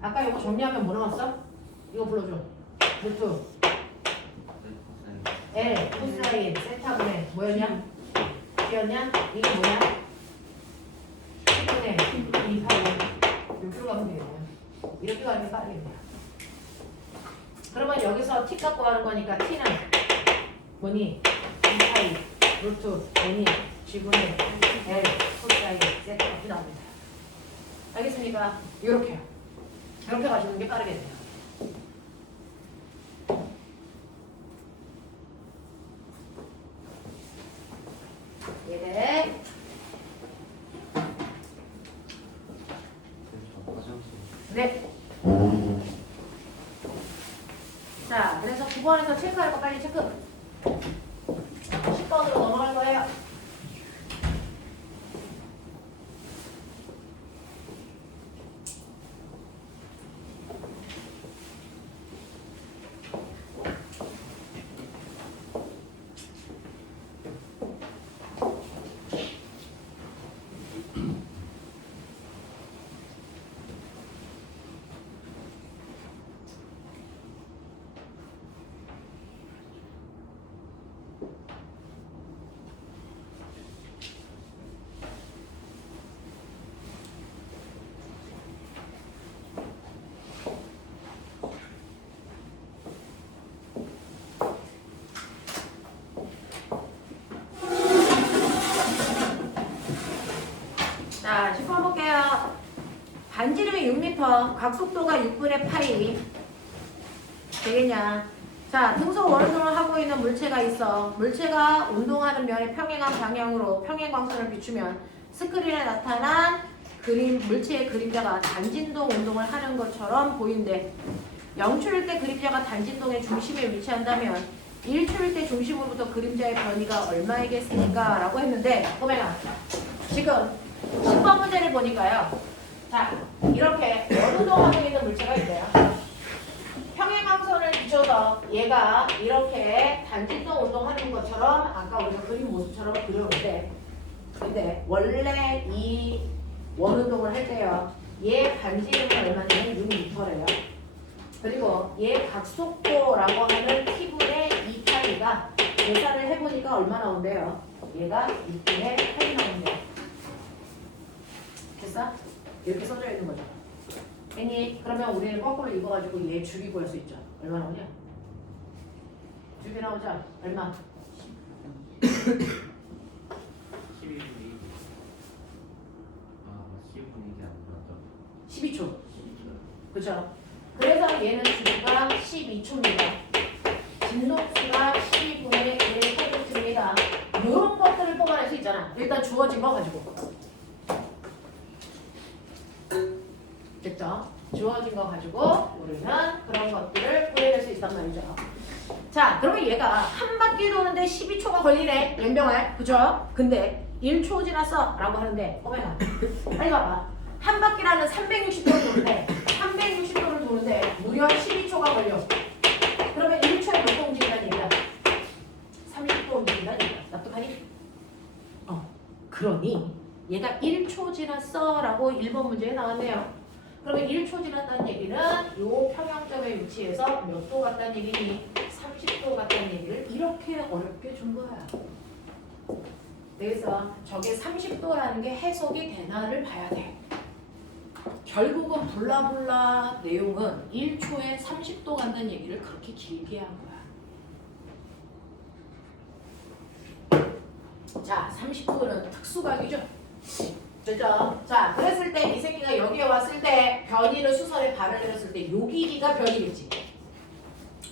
아까 이거 정리하면 뭐 나왔어? 이거 불러줘. 루트 L 코사인 세타분의 뭐였냐? G였냐? 이게 뭐야? 10분의 2파이 여기로 가면 되겠네요. 이렇게 가면 빠르겠네요. 그러면 여기서 T 갖고 하는 거니까 T는 뭐니? 2파이 루트 N이 G분의 L 코사인 세타 값이 나옵니다. 알겠습니까? 이렇게요. 이렇게 가시는 게 빠르겠네요. 예. 네. 자, 그래서 9번에서 체크할 거 빨리 체크. 10번으로 넘어갈 거예요. 반지름이 6m, 각속도가 6분의 파이. 되겠냐? 자, 등속 원운동을 하고 있는 물체가 있어. 물체가 운동하는 면에 평행한 방향으로 평행광선을 비추면 스크린에 나타난 물체의 그림자가 단진동 운동을 하는 것처럼 보인대. 0초일 때 그림자가 단진동의 중심에 위치한다면 1초일 때 중심으로부터 그림자의 변이가 얼마이겠습니까? 라고 했는데, 꼬맹아, 지금 10번 문제를 보니까요. 자, 이렇게 원운동하고 있는 물체가 있대요. 평행광선을 비춰서 얘가 이렇게 단진동 운동하는 것처럼 아까 우리가 그린 모습처럼 그려놓은데, 근데 원래 이 원운동을 할 때요, 얘 반지름은 얼마냐면 6m래요. 그리고 얘 각속도라고 하는 T분의 2파이가 계산을 해보니까 얼마 나온대요? 얘가 6분의 8이 나온대요. 됐어? 이렇게 써져 있는 거죠. 괜히 그러면 우리는 거꾸로 읽어가지고 얘 주기 구할 수 있죠. 얼마 나오냐? 주기 나오자. 얼마? 12분의 12분의 2가 아니라 12초. 그죠? 그래서 얘는 주기가 12초입니다. 진동수가 12분의 1%입니다. 이런 것들을 뽑아낼 수 있잖아. 일단 주어진 거 가지고. 됐죠? 주어진 거 가지고 우리는 그런 것들을 구해낼 수 있단 말이죠. 자, 그러면 얘가 한 바퀴 도는데 12초가 걸리네. 연병할. 그죠? 근데 1초 지났어. 라고 하는데, 꼬매가. 빨리 봐봐. 한 바퀴라는 360도를 도는데, 360도를 도는데, 무려 12초가 걸려. 그러면 1초에 몇 도 움직인다는 얘기야? 30도 움직인다는 얘기야. 납득하니? 그러니, 얘가 1초 지났어. 라고 1번 문제에 나왔네요. 그러면 1초 지났다는 얘기는 요 평형점의 위치에서 몇 도 같다는 얘기니? 30도 같다는 얘기를 이렇게 어렵게 준 거야. 그래서 저게 30도라는 게 해석이 되나를 봐야 돼. 결국은 블라블라 내용은 1초에 30도 간다는 얘기를 그렇게 길게 한 거야. 자, 30도는 특수각이죠. 그죠? 자, 그랬을 때 이 새끼가 여기에 왔을 때 변이를 수선에 발을 내렸을 때 요 길이가 변이겠지.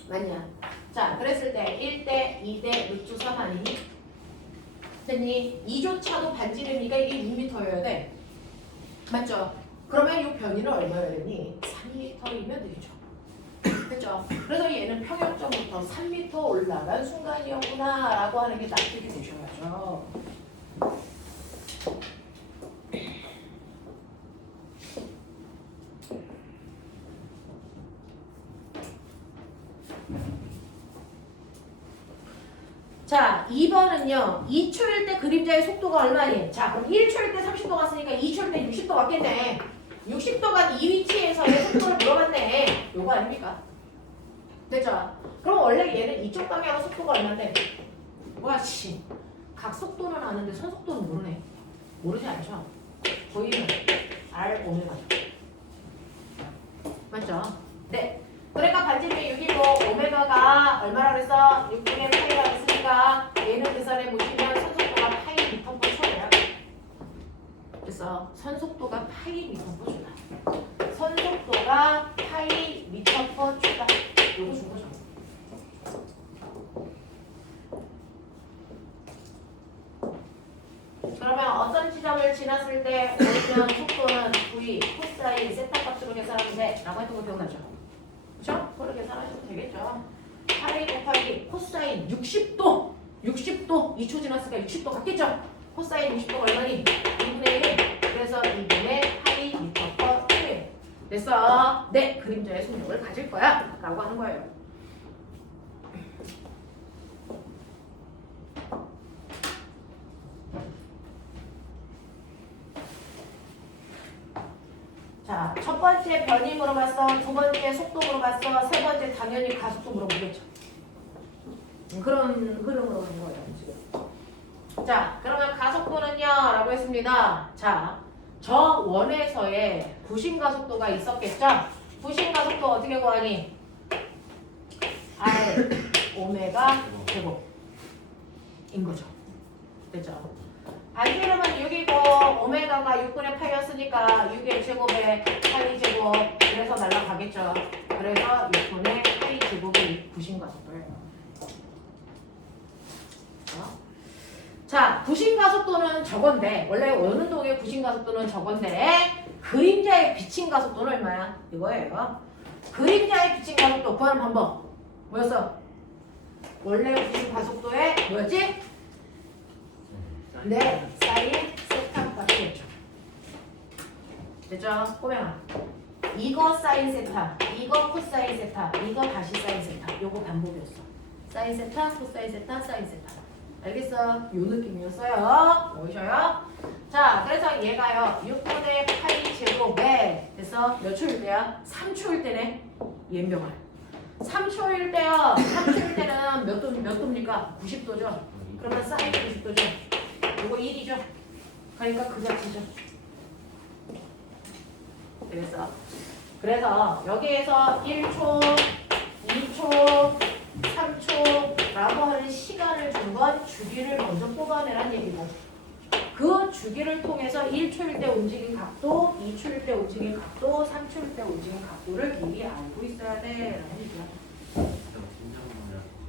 맞냐? 자, 그랬을 때 1대 2대 루트 3 아니니? 됐니? 2조차도 반지름이가 이게 6m여야 돼. 맞죠? 그러면 이 변이는 얼마여야 되니? 3m이면 되겠죠. 그죠? 그래서 얘는 평형점부터 3m 올라간 순간이었구나 라고 하는 게 납득이 되셔야죠. 자, 2번은요. 2초일 때 그림자의 속도가 얼마니? 자, 그럼 1초일 때 30도 갔으니까 2초일 때 60도 갔겠네. 60도 간 이 위치에서의 속도를 물어봤네. 요거 아닙니까? 됐죠? 그럼 원래 얘는 이쪽 방향의 속도가 얼마인데? 와, 씨. 각속도는 아는데 선속도는 모르네. 모르지 않죠? 보이면 R, 오메가죠. 맞죠? 네. 그러니까 반지름이 6이고 오메가가 얼마라 그랬어? 6분의 8이라고 했으니까 얘는 계산해 보시면 선속도가 파이 미터 퍼 초예요. 그래서 선속도가 파이 미터 퍼 초다. 선속도가 파이 미터 퍼 초다. 요거 준 거죠. 그러면 어떤 지점을 지났을 때 오면 속도는 V, 코사인, 세타 값으로 계산하면 돼. 라고 했던 거 기억나죠? 그렇죠? 그걸 계산하셔도 되겠죠. 파이 곱하기 코사인 60도 60도 2초 지났으니까 60도 같겠죠? 코사인 60도가 얼마니? 2분의 1 그래서 2분의 파이 미터 퍼 1 됐어? 네, 그림자의 속력을 가질 거야 라고 하는 거예요. 자, 첫 번째 변이 물어봤어. 두 번째 속도 물어봤어. 세 번째 당연히 가속도 물어보겠죠. 그런 흐름으로 가는 거예요, 지금. 자, 그러면 가속도는요? 라고 했습니다. 자, 저 원에서의 부심 가속도가 있었겠죠? 부심 가속도 어떻게 구하니? R, 오메가 제곱인 거죠. 됐죠? 반지름은 6이고 오메가가 6분의 8이었으니까 6의 제곱에 8이 제곱 그래서 날라가겠죠. 그래서 6분의 8이 제곱이 부신가속도예요. 자, 부신가속도는 저건데 원래 어느 동의 부신가속도는 저건데 그림자의 비친 가속도는 얼마야? 이거예요. 그림자의 비친 가속도 구하는 방법 뭐였어? 원래 부신 가속도의 뭐였지? 네, 사인 세타 값이겠죠. 됐죠? 꼬맹아. 이거 사인 세타, 이거 코사인 세타, 이거 다시 사인 세타. 요거 반복이었어. 사인 세타, 코사인 세타, 사인 세타. 알겠어? 요 느낌이었어요. 보이셔요? 자, 그래서 얘가요. 6분의 8이 제곱에 그래서 몇 초일 때야? 3초일 때네. 연병아. 3초일 때요. 3초일 때는 몇 도입니까? 90도죠. 그러면 사인 90도죠. 요거 1이죠. 그러니까 그 자체죠. 되겠어? 그래서 여기에서 1초, 2초, 3초라고 하는 시간을 준 건 주기를 먼저 뽑아내란 얘기고 그 주기를 통해서 1초일 때 움직인 각도, 2초일 때 움직인 각도, 3초일 때 움직인 각도를 미리 알고 있어야 돼 라는 얘기야.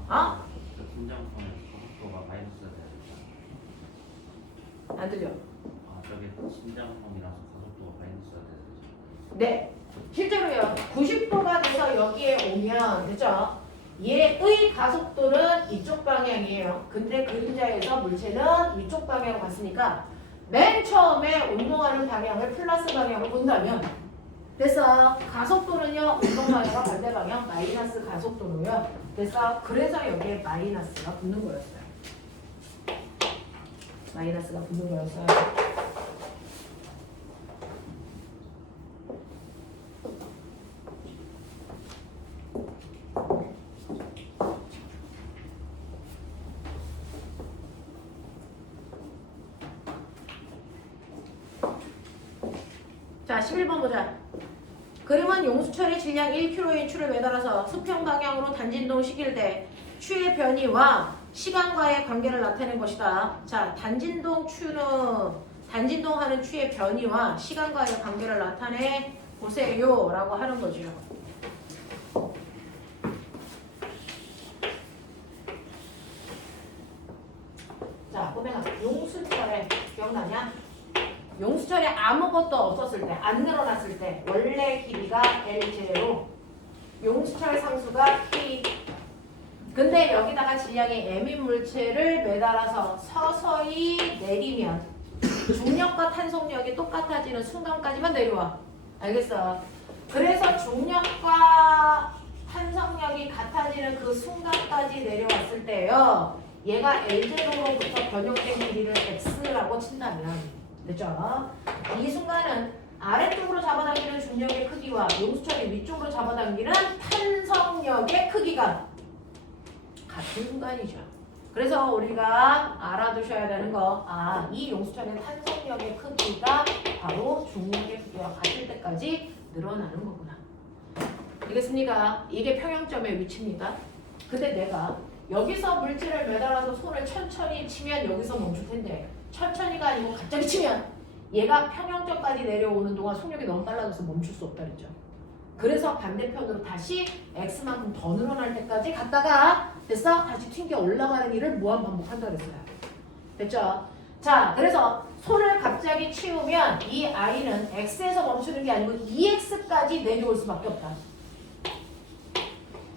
어? 긴장선에서 가속도가 마이너스가 돼야 되죠. 안 들려? 아, 저게 긴장선이라서 가속도가 마이너스가 돼야 되죠. 네. 실제로요. 90도가 돼서 여기에 오면 됐죠? 얘의 가속도는 이쪽 방향이에요. 근데 그림자에서 물체는 이쪽 방향으로 갔으니까 맨 처음에 운동하는 방향을 플러스 방향으로 본다면 그래서 가속도는요. 운동 방향과 반대 방향 마이너스 가속도로요. 그래서 여기에 마이너스가 붙는 거였어요. 마이너스가 붙는 거였어요. 자, 11번 보자. 그림은 용수철의 질량 1kg인 추를 매달아서 수평 방향으로 단진동 시킬 때 추의 변이와 시간과의 관계를 나타낸 것이다. 자, 단진동하는 추의 변이와 시간과의 관계를 나타내 보세요 라고 하는 거죠. 자, 보면 용수철에 기억나냐? 용수철에 아무것도 없었을 때, 안 늘어났을 때 원래 길이가 L0, 용수철 상수가 K. 근데 여기다가 질량이 M인 물체를 매달아서 서서히 내리면 중력과 탄속력이 똑같아지는 순간까지만 내려와. 알겠어? 그래서 중력과 탄속력이 같아지는 그 순간까지 내려왔을 때요. 얘가 L제로로부터 변형된 길이를 X라고 친다면 됐죠? 이 순간은 아래쪽으로 잡아당기는 중력의 크기와 용수철이 위쪽으로 잡아당기는 탄성력의 크기가 같은 순간이죠. 그래서 우리가 알아두셔야 되는 거, 이 용수철의 탄성력의 크기가 바로 중력의 크기와 같을 때까지 늘어나는 거구나. 알겠습니까? 이게 평형점의 위치입니다. 근데 내가 여기서 물질을 매달아서 손을 천천히 치면 여기서 멈출 텐데 천천히가 아니고 갑자기 치면 얘가 평형점까지 내려오는 동안 속력이 너무 빨라져서 멈출 수 없다 그랬죠. 그래서 반대편으로 다시 X만큼 더 늘어날 때까지 갔다가 됐어? 다시 튕겨 올라가는 일을 무한 반복한다 그랬어요. 됐죠? 자, 그래서 손을 갑자기 치우면 이 I는 X에서 멈추는 게 아니고 EX까지 내려올 수밖에 없다.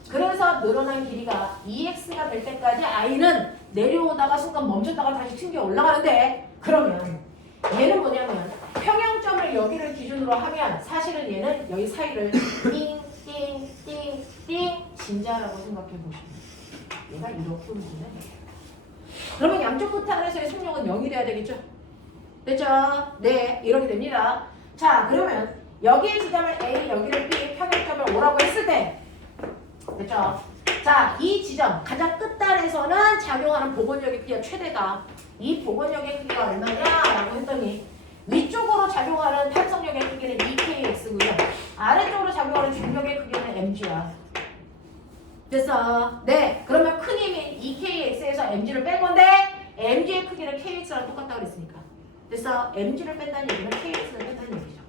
그래서 늘어난 길이가 EX가 될 때까지 I는 내려오다가 순간 멈췄다가 다시 튕겨 올라가는데 그러면 얘는 뭐냐면 평형점을 여기를 기준으로 하면 사실은 얘는 여기 사이를 띵띵띵띵 진자라고 생각해 보시면 얘가 이렇게 움직이는 거예요. 그러면 양쪽 끝판에서의 속력은 0이 돼야 되겠죠? 됐죠? 네, 이렇게 됩니다. 자, 그러면 여기에 지점을 A, 여기를 B, 평형점을 O라고 했을 때 됐죠? 자, 이 지점 가장 끝단에서는 작용하는 복원력의 크기가 최대다. 이 복원력의 크기가 얼마냐라고 했더니 위쪽으로 작용하는 탄성력의 크기는 EKX고요. 아래쪽으로 작용하는 중력의 크기는 mg야. 됐어? 네. 그러면 큰 힘인 EKX에서 mg를 뺄 건데 mg의 크기는 kx랑 똑같다고 그랬으니까 됐어? mg를 뺀다는 얘기는 kx를 뺀다는 얘기죠.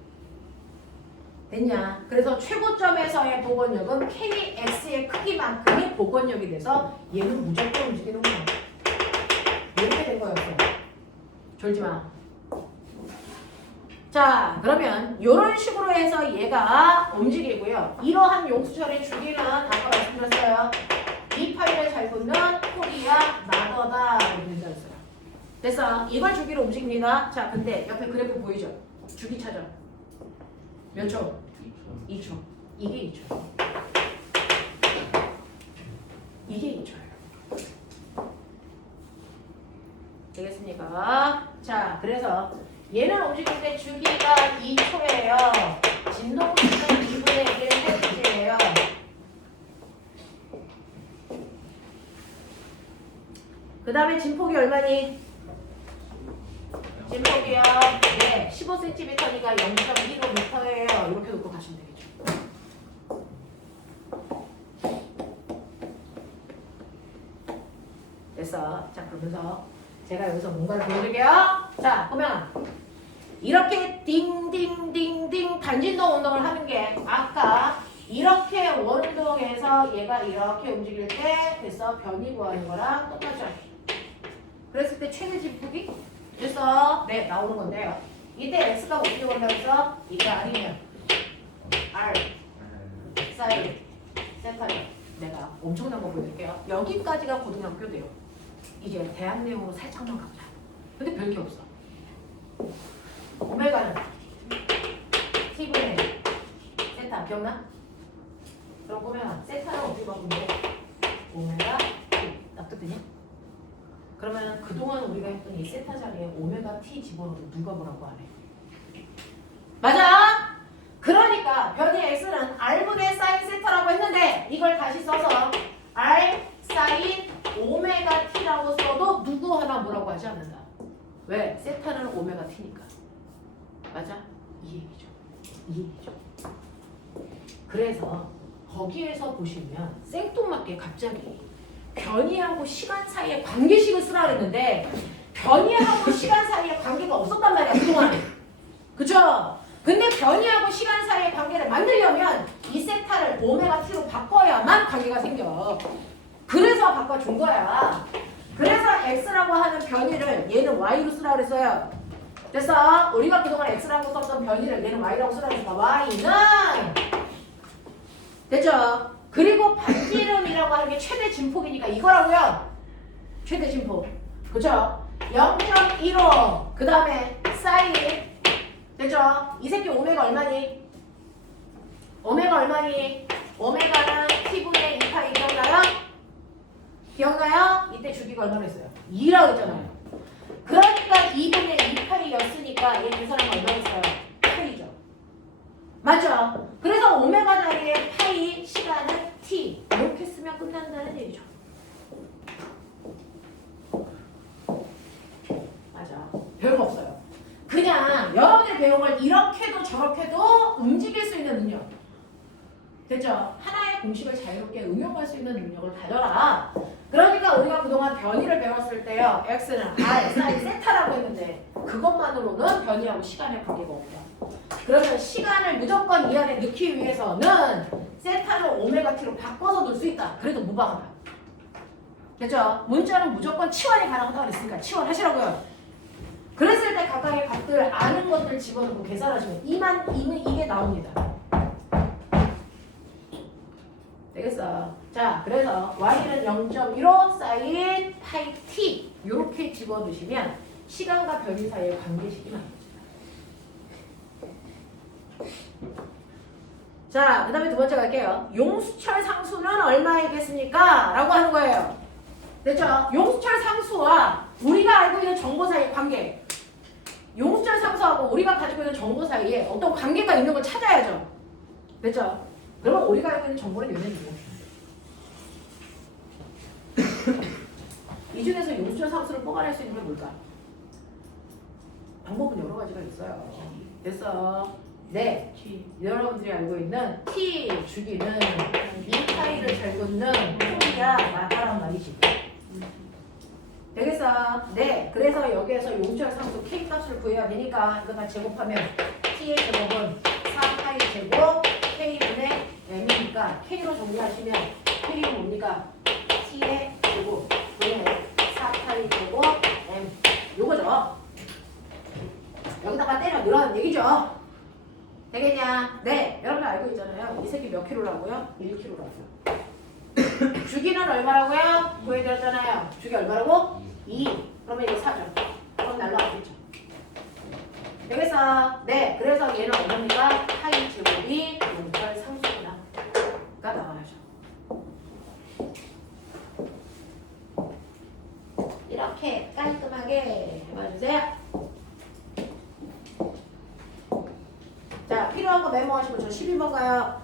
됐냐? 그래서 최고점에서의 복원력은 kx의 크기만큼이 복원력이 돼서 얘는 무조건 움직이는 거야. 이렇게 된 거였어. 졸지 마. 자, 그러면 이런 식으로 해서 얘가 움직이고요. 이러한 용수철의 주기는 아까 말씀드렸어요. 이 파일을 잘 붙는 코리아 나더다 이렇게 된다했어요. 됐어. 이걸 주기로 움직입니다. 자, 근데 옆에 그래프 보이죠? 주기 찾아. 몇 초? 2초. 이게 2초. 이게 2초예요. 되겠습니까? 자, 그래서 얘는 움직일 때 주기가 2초예요. 진동수는 2분의 1Hz예요. 그 다음에 진폭이 얼마니? 진폭이요. 네, 15cm니까 0.15m예요. 이렇게 놓고 가시면 되겠죠. 됐어. 자, 그러면서 제가 여기서 뭔가를 보여드릴게요. 자, 보면 이렇게 딩딩딩딩 단진동 운동을 하는 게 아까 이렇게 원운동에서 얘가 이렇게 움직일 때 됐어. 변이 구하는 거랑 똑같죠. 그랬을 때 최대 진폭이 됐어. 네, 나오는 건데요. 이때 x가 어떻게 본다고 했어? 이게 아니면 r 사인 세타를 내가 엄청난 거 보여드릴게요. 여기까지가 고등학교돼요. 이제 대학 내용으로 살짝만 가보자. 근데 별게 없어. 오메가는 t분의 세타 기억나? 그럼 보면 세타는 어떻게 바꾸는데? 오메가 t 납득되냐? 그러면 그동안 우리가 했던 이 세타 자리에 오메가 t 집어넣어도 누가 뭐라고 안 해? 맞아! 그러니까 변이 x는 r분의 사인 세타라고 했는데 이걸 다시 써서 r 사인 오메가 t라고 써도 누구 하나 뭐라고 하지 않는다. 왜? 세타는 오메가 t니까. 맞아? 이 얘기죠. 이 얘기죠. 그래서 거기에서 보시면 생뚱맞게 갑자기 변이하고 시간 사이에 관계식을 쓰라 그랬는데 변이하고 시간 사이에 관계가 없었단 말이야 그동안. 그죠? 근데 변이하고 시간 사이의 관계를 만들려면 이 세타를 오메가 t로 바꿔야만 관계가 생겨. 그래서 바꿔준 거야. 그래서 x라고 하는 변이를 얘는 y로 쓰라 그랬어요. 됐어? 우리가 그동안 x라고 썼던 변이를 얘는 y라고 쓰라 그랬으니까 y는 됐죠? 그리고 반지름이라고 하는 게 최대 진폭이니까 이거라고요. 최대 진폭. 그죠? 0.15 그 다음에 사인 됐죠? 이 새끼 오메가 얼마니? 오메가 얼마니? 오메가는 t분의 2파이 기억나요? 기억나요? 이때 주기가 얼마나 했어요? 2라고 했잖아요. 그러니까 2분의 2파이였으니까 얘 계산하면 얼마 했어요? 파이죠. 맞죠? 그래서 오메가 자리에 파이 시간은 t 이렇게 쓰면 끝난다는 얘기죠. 맞아. 별거 없어요. 그냥 여러분들이 배운 걸 이렇게도 저렇게도 움직일 수 있는 능력. 됐죠? 하나의 공식을 자유롭게 응용할 수 있는 능력을 가져라. 그러니까 우리가 그동안 변이를 배웠을 때요. x는 r, 사인, 세타라고 했는데 그것만으로는 변이하고 시간의 관계가 없다. 그러면 시간을 무조건 이 안에 넣기 위해서는 세타를 오메가 t로 바꿔서 넣을 수 있다. 그래도 무방하다. 됐죠? 문자는 무조건 치환이 가능하다고 그랬으니까 치환하시라고요. 그랬을 때 각각의 값들 아는 것들 집어넣고 계산하시면 이게 나옵니다. 되겠어. 자, 그래서 y는 0.15 사인 파이 t 이렇게 집어넣으시면 시간과 변이 사이의 관계식이 나옵니다. 자, 그 다음에 두 번째 갈게요. 용수철 상수는 얼마이겠습니까? 라고 하는 거예요. 됐죠? 용수철 상수와 우리가 알고 있는 정보 사이의 관계. 용수철 상수하고 우리가 가지고 있는 정보 사이에 어떤 관계가 있는 걸 찾아야죠. 됐죠? 그러면 우리가 알고 있는 정보는 요즘이에요. 이 중에서 용수철 상수를 뽑아낼 수 있는 게 뭘까? 방법은 여러 가지가 있어요. 됐어. 네. 여러분들이 알고 있는 T 주기는 이 파이를 잘 걷는 폴이야 나다란 말이지. 되겠어? 네. 그래서 여기에서 용절 상수 K 값을 구해야 되니까 이거 다 제곱하면 T의 제곱은 4파이 제곱 K분의 M이니까 K로 정리하시면 K는 뭡니까? T의 제곱 분의 4파이 제곱 M 요거죠. 여기다가 때려 넣으라는 얘기죠. 되겠냐? 네. 여러분 알고 있잖아요. 이 새끼 몇 킬로라고요? 1킬로라고요. 주기는 얼마라고요? 구해드렸잖아요. 주기 얼마라고? 2. 그러면 이거 4죠. 그럼 날라가겠죠. 되겠어? 네. 그래서 얘는 얼마입니까? 파이 제곱이 용절 상수구나. 가 나와야죠. 이렇게 깔끔하게 해봐주세요. 자, 필요한 거 메모하시고 저 12번 가요.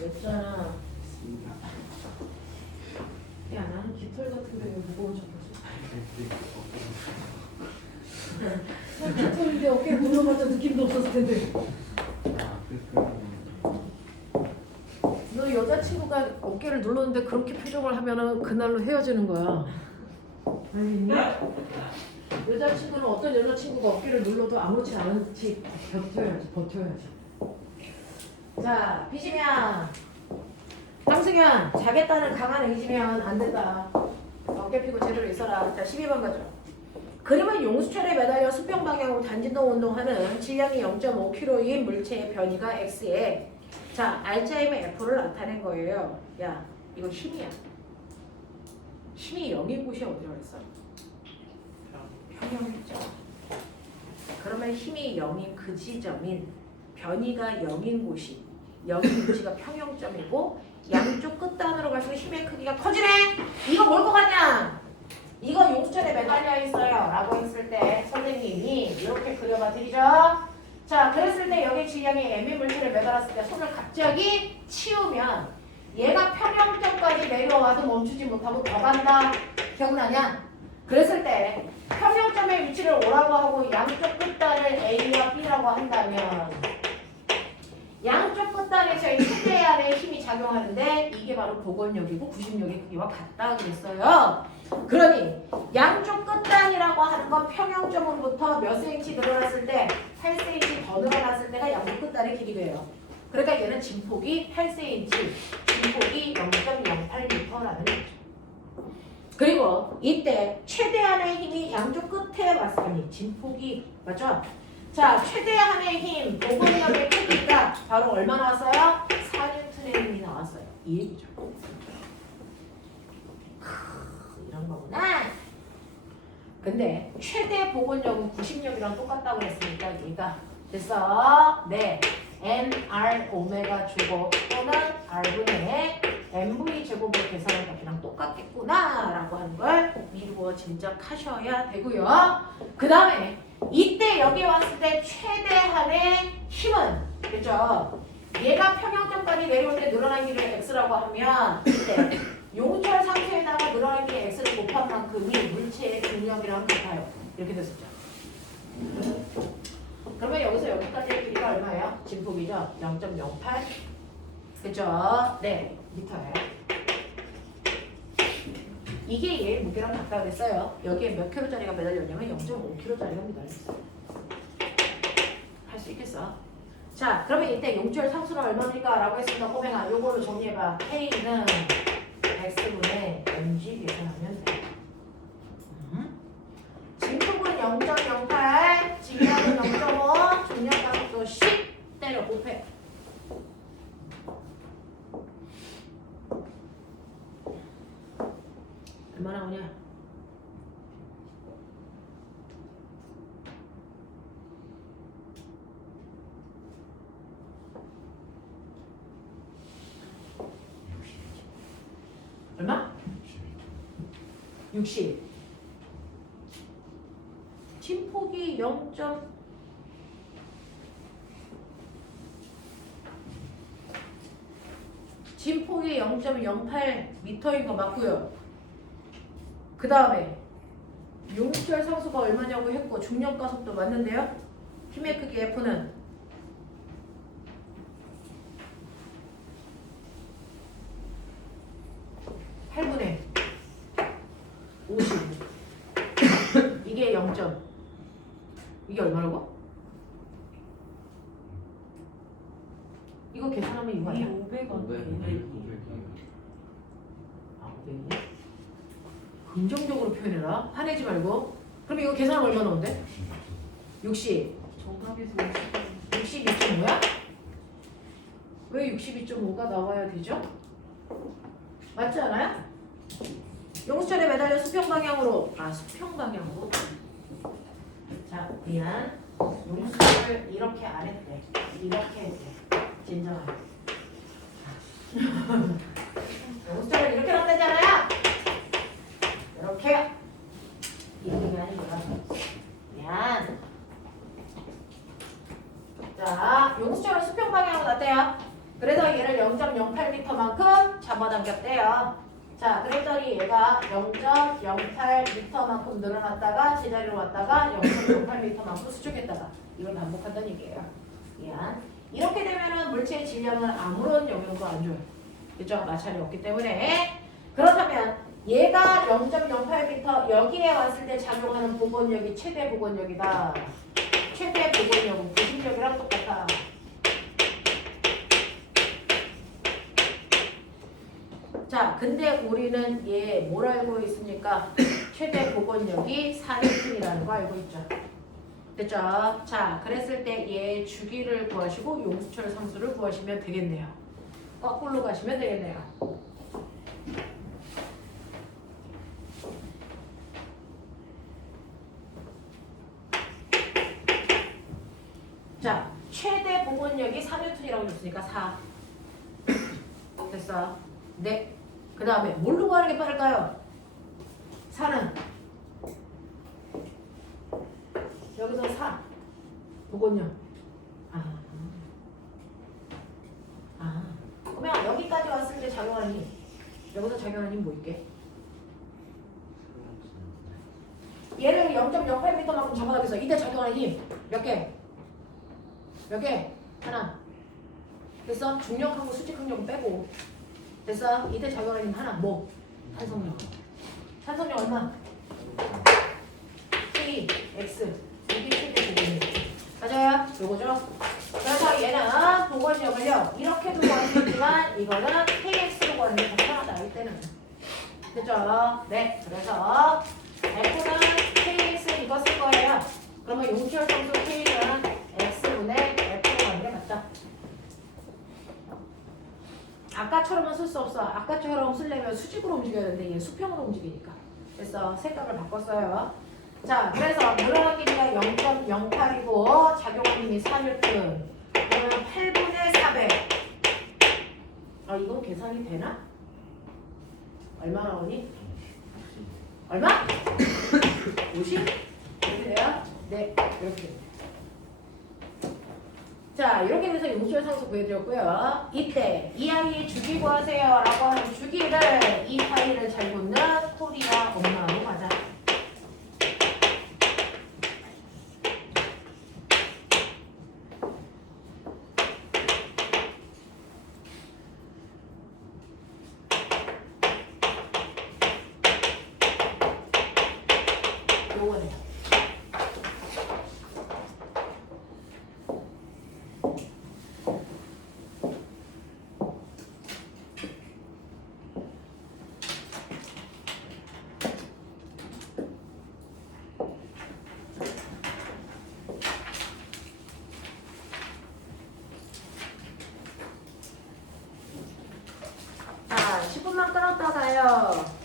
냈잖아. 야, 나는 깃털 같은데 왜 무거운 척하지? 깃털인데 어깨에 눌러봤자 느낌도 없었을 텐데. 너 여자친구가 어깨를 눌렀는데 그렇게 표정을 하면은 그날로 헤어지는 거야. 알겠니? 여자친구는 어떤 여자친구가 어깨를 눌러도 아무렇지 않은지 버텨야지. 자, 비지면 황승현, 자겠다는 강한 의지면 안 된다. 어깨 피고 제대로 있어라. 자, 12번 가죠. 그림은 용수철에 매달려 수평 방향으로 단진동 운동하는 질량이 0.5kg인 물체의 변이가 X에 자, 알자임의 F를 나타낸 거예요. 야, 이거 힘이야. 힘이 0인 곳이 어디라고 했어? 평형일점. 그러면 힘이 0인 그 지점인 변이가 0인 곳이 0인 위치가 평형점이고 양쪽 끝단으로 갈수록 힘의 크기가 커지네. 이거 뭘 것 같냐? 이거 용수철에 매달려 있어요 라고 했을 때 선생님이 이렇게 그려봐 드리죠. 자, 그랬을 때 여기 질량이 M의 물체를 매달았을 때 손을 갑자기 치우면 얘가 평형점까지 내려와도 멈추지 못하고 더 간다. 기억나냐? 그랬을 때 평형점의 위치를 O라고 하고 양쪽 끝단을 A와 B라고 한다면 양쪽 끝단에서의 최대한의 힘이 작용하는데 이게 바로 복원력이고 구심력의 크기와 같다 그랬어요. 그러니 양쪽 끝단이라고 하는 건 평형점으로부터 몇 cm 늘어났을 때 8cm 더 늘어났을 때가 양쪽 끝단의 길이래요. 그러니까 얘는 진폭이 8cm, 진폭이 0.08m라는 거죠. 그리고 이때 최대한의 힘이 양쪽 끝에 왔을 때 진폭이 맞죠? 자, 최대한의 힘, 복원력의 크기가 바로 얼마 나왔어요? 4N의 힘이 나왔어요. 이 얘기죠. 이런 거구나. 근데 최대 복원력은 구심력이랑 똑같다고 그랬으니까 얘가 됐어. 네. NR 오메가 제곱 또는 R분의 MV 제곱의 계산한 값이랑 똑같겠구나 라고 하는 걸 미루어 짐작하셔야 되고요. 그 다음에 이때 여기 왔을 때 최대한의 힘은 그죠? 얘가 평형점까지 내려올 때 늘어난 길을 x라고 하면 이때 용절 상태에다가 늘어난 길에 x를 곱한 만큼이 물체의 중력이랑 같아요. 이렇게 됐었죠. 그러면 여기서 여기까지의 길이가 얼마예요? 진폭이죠? 0.08 그죠? 네, 미터예요. 이게 얘 무게랑 같다 그랬어요. 여기에 몇 킬로짜리가 매달렸냐면 0.5킬로짜리가 매달렸어요. 할 수 있겠어? 자, 그러면 이때 용절 상수는 얼마입니까? 라고 했습니다. 꼬맹아, 요거를 정리해봐. K는 X분의 mg 계산하면 돼. 진폭은 0.08, 질량은 0.5, 중력 가속도 10 때려 곱해. 얼마 나오냐? 60. 침폭이 0. 진폭이 0.08m인 거 맞고요. 그 다음에 용수철 상수가 얼마냐고 했고 중력가속도 맞는데요. 힘의 크기 F는 8분의 50. 이게 0. 이게 얼마라고? 이거 계산하면 이거 아니야? 500원. 아, 500이야? 긍정적으로 표현해라. 화내지 말고. 그럼 이거 계산하면 얼마 나온대? 60. 정답에서 62.5야? 왜 62.5가 나와야 되죠? 맞지 않아요? 용수철에 매달려 수평 방향으로. 아, 수평 방향으로? 자, 미안. 용수철을 이렇게 안 했대. 이렇게 했대. 진정하게. 용수철을 이렇게 넣었잖아요. 이렇게. 이게 아니구나. 미안. 자, 용수철은 수평 방향으로 놨대요. 그래서 얘를 0.08m만큼 잡아당겼대요. 자, 그랬더니 얘가 0.08m만큼 늘어났다가 제자리로 왔다가 0.08m만큼 수축했다가 이걸 반복한다는 얘기예요. 미안. 이렇게 되면은 물체의 질량은 아무런 영향도 안 줘요. 그죠? 마찰이 없기 때문에. 그렇다면 얘가 0.08m 여기에 왔을 때 작용하는 복원력이 최대 복원력이다. 최대 복원력은 부식력이랑 똑같아. 자, 근데 우리는 얘 뭘 알고 있습니까? 최대 복원력이 4N이라는 거 알고 있죠. 됐죠? 자, 그랬을 때 얘 주기를 구하시고 용수철 상수를 구하시면 되겠네요. 거꾸로 가시면 되겠네요. 자, 최대 복원력이 4N이라고 줬으니까 4. 됐어. 네. 그 다음에 뭘로 구하는 게 빠를까요? 4는 여기서 4 복원력. 그러면 여기까지 왔을 때 작용하는 힘. 여기서 작용하는 힘 뭐 있게? 얘를 0.08m만큼 잡아당겨서 이때 작용하는 힘 몇 개? 몇 개? 하나. 됐어? 중력하고 수직항력은 빼고. 됐어? 이때 작용하는 힘 하나. 뭐? 탄성력. 탄성력 얼마? K, X. 이게 최대 복원력. 맞아요? 요거죠? 그래서 얘는 복원력을요 이렇게도 구할 수 있지만 이거는 KX로 구하는 게 더 편하다. 이때는. 됐죠? 네. 그래서 F는 KX 이거 쓸 거예요. 그러면 용수철 상수 K는 X분의 F로 가는 게 맞다. 아까처럼은 쓸 수 없어. 아까처럼 쓰려면 수직으로 움직여야 되는데 얘 수평으로 움직이니까. 그래서 색깔을 바꿨어요. 자, 그래서 늘어난 길이가 0.08이고 작용한 힘이 4N. 그러면 8분의 400. 이건 계산이 되나? 얼마 나오니? 얼마? 50? 이렇게 돼요? 네, 이렇게 됩니다. 자, 이렇게 돼서 용수철 상수 구해드렸고요. 이때 이 아이의 주기 구하세요 라고 하는 주기를 이 파이를 잘 붙는 코리아 엄마로 가자. 요거네요. 자, 10분만 끊었다가요.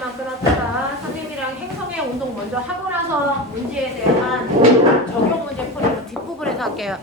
만 끊었다가 선생님이랑 행성의 운동 먼저 하고 나서 문제에 대한 적용 문제 풀이는 뒷부분에서 할게요.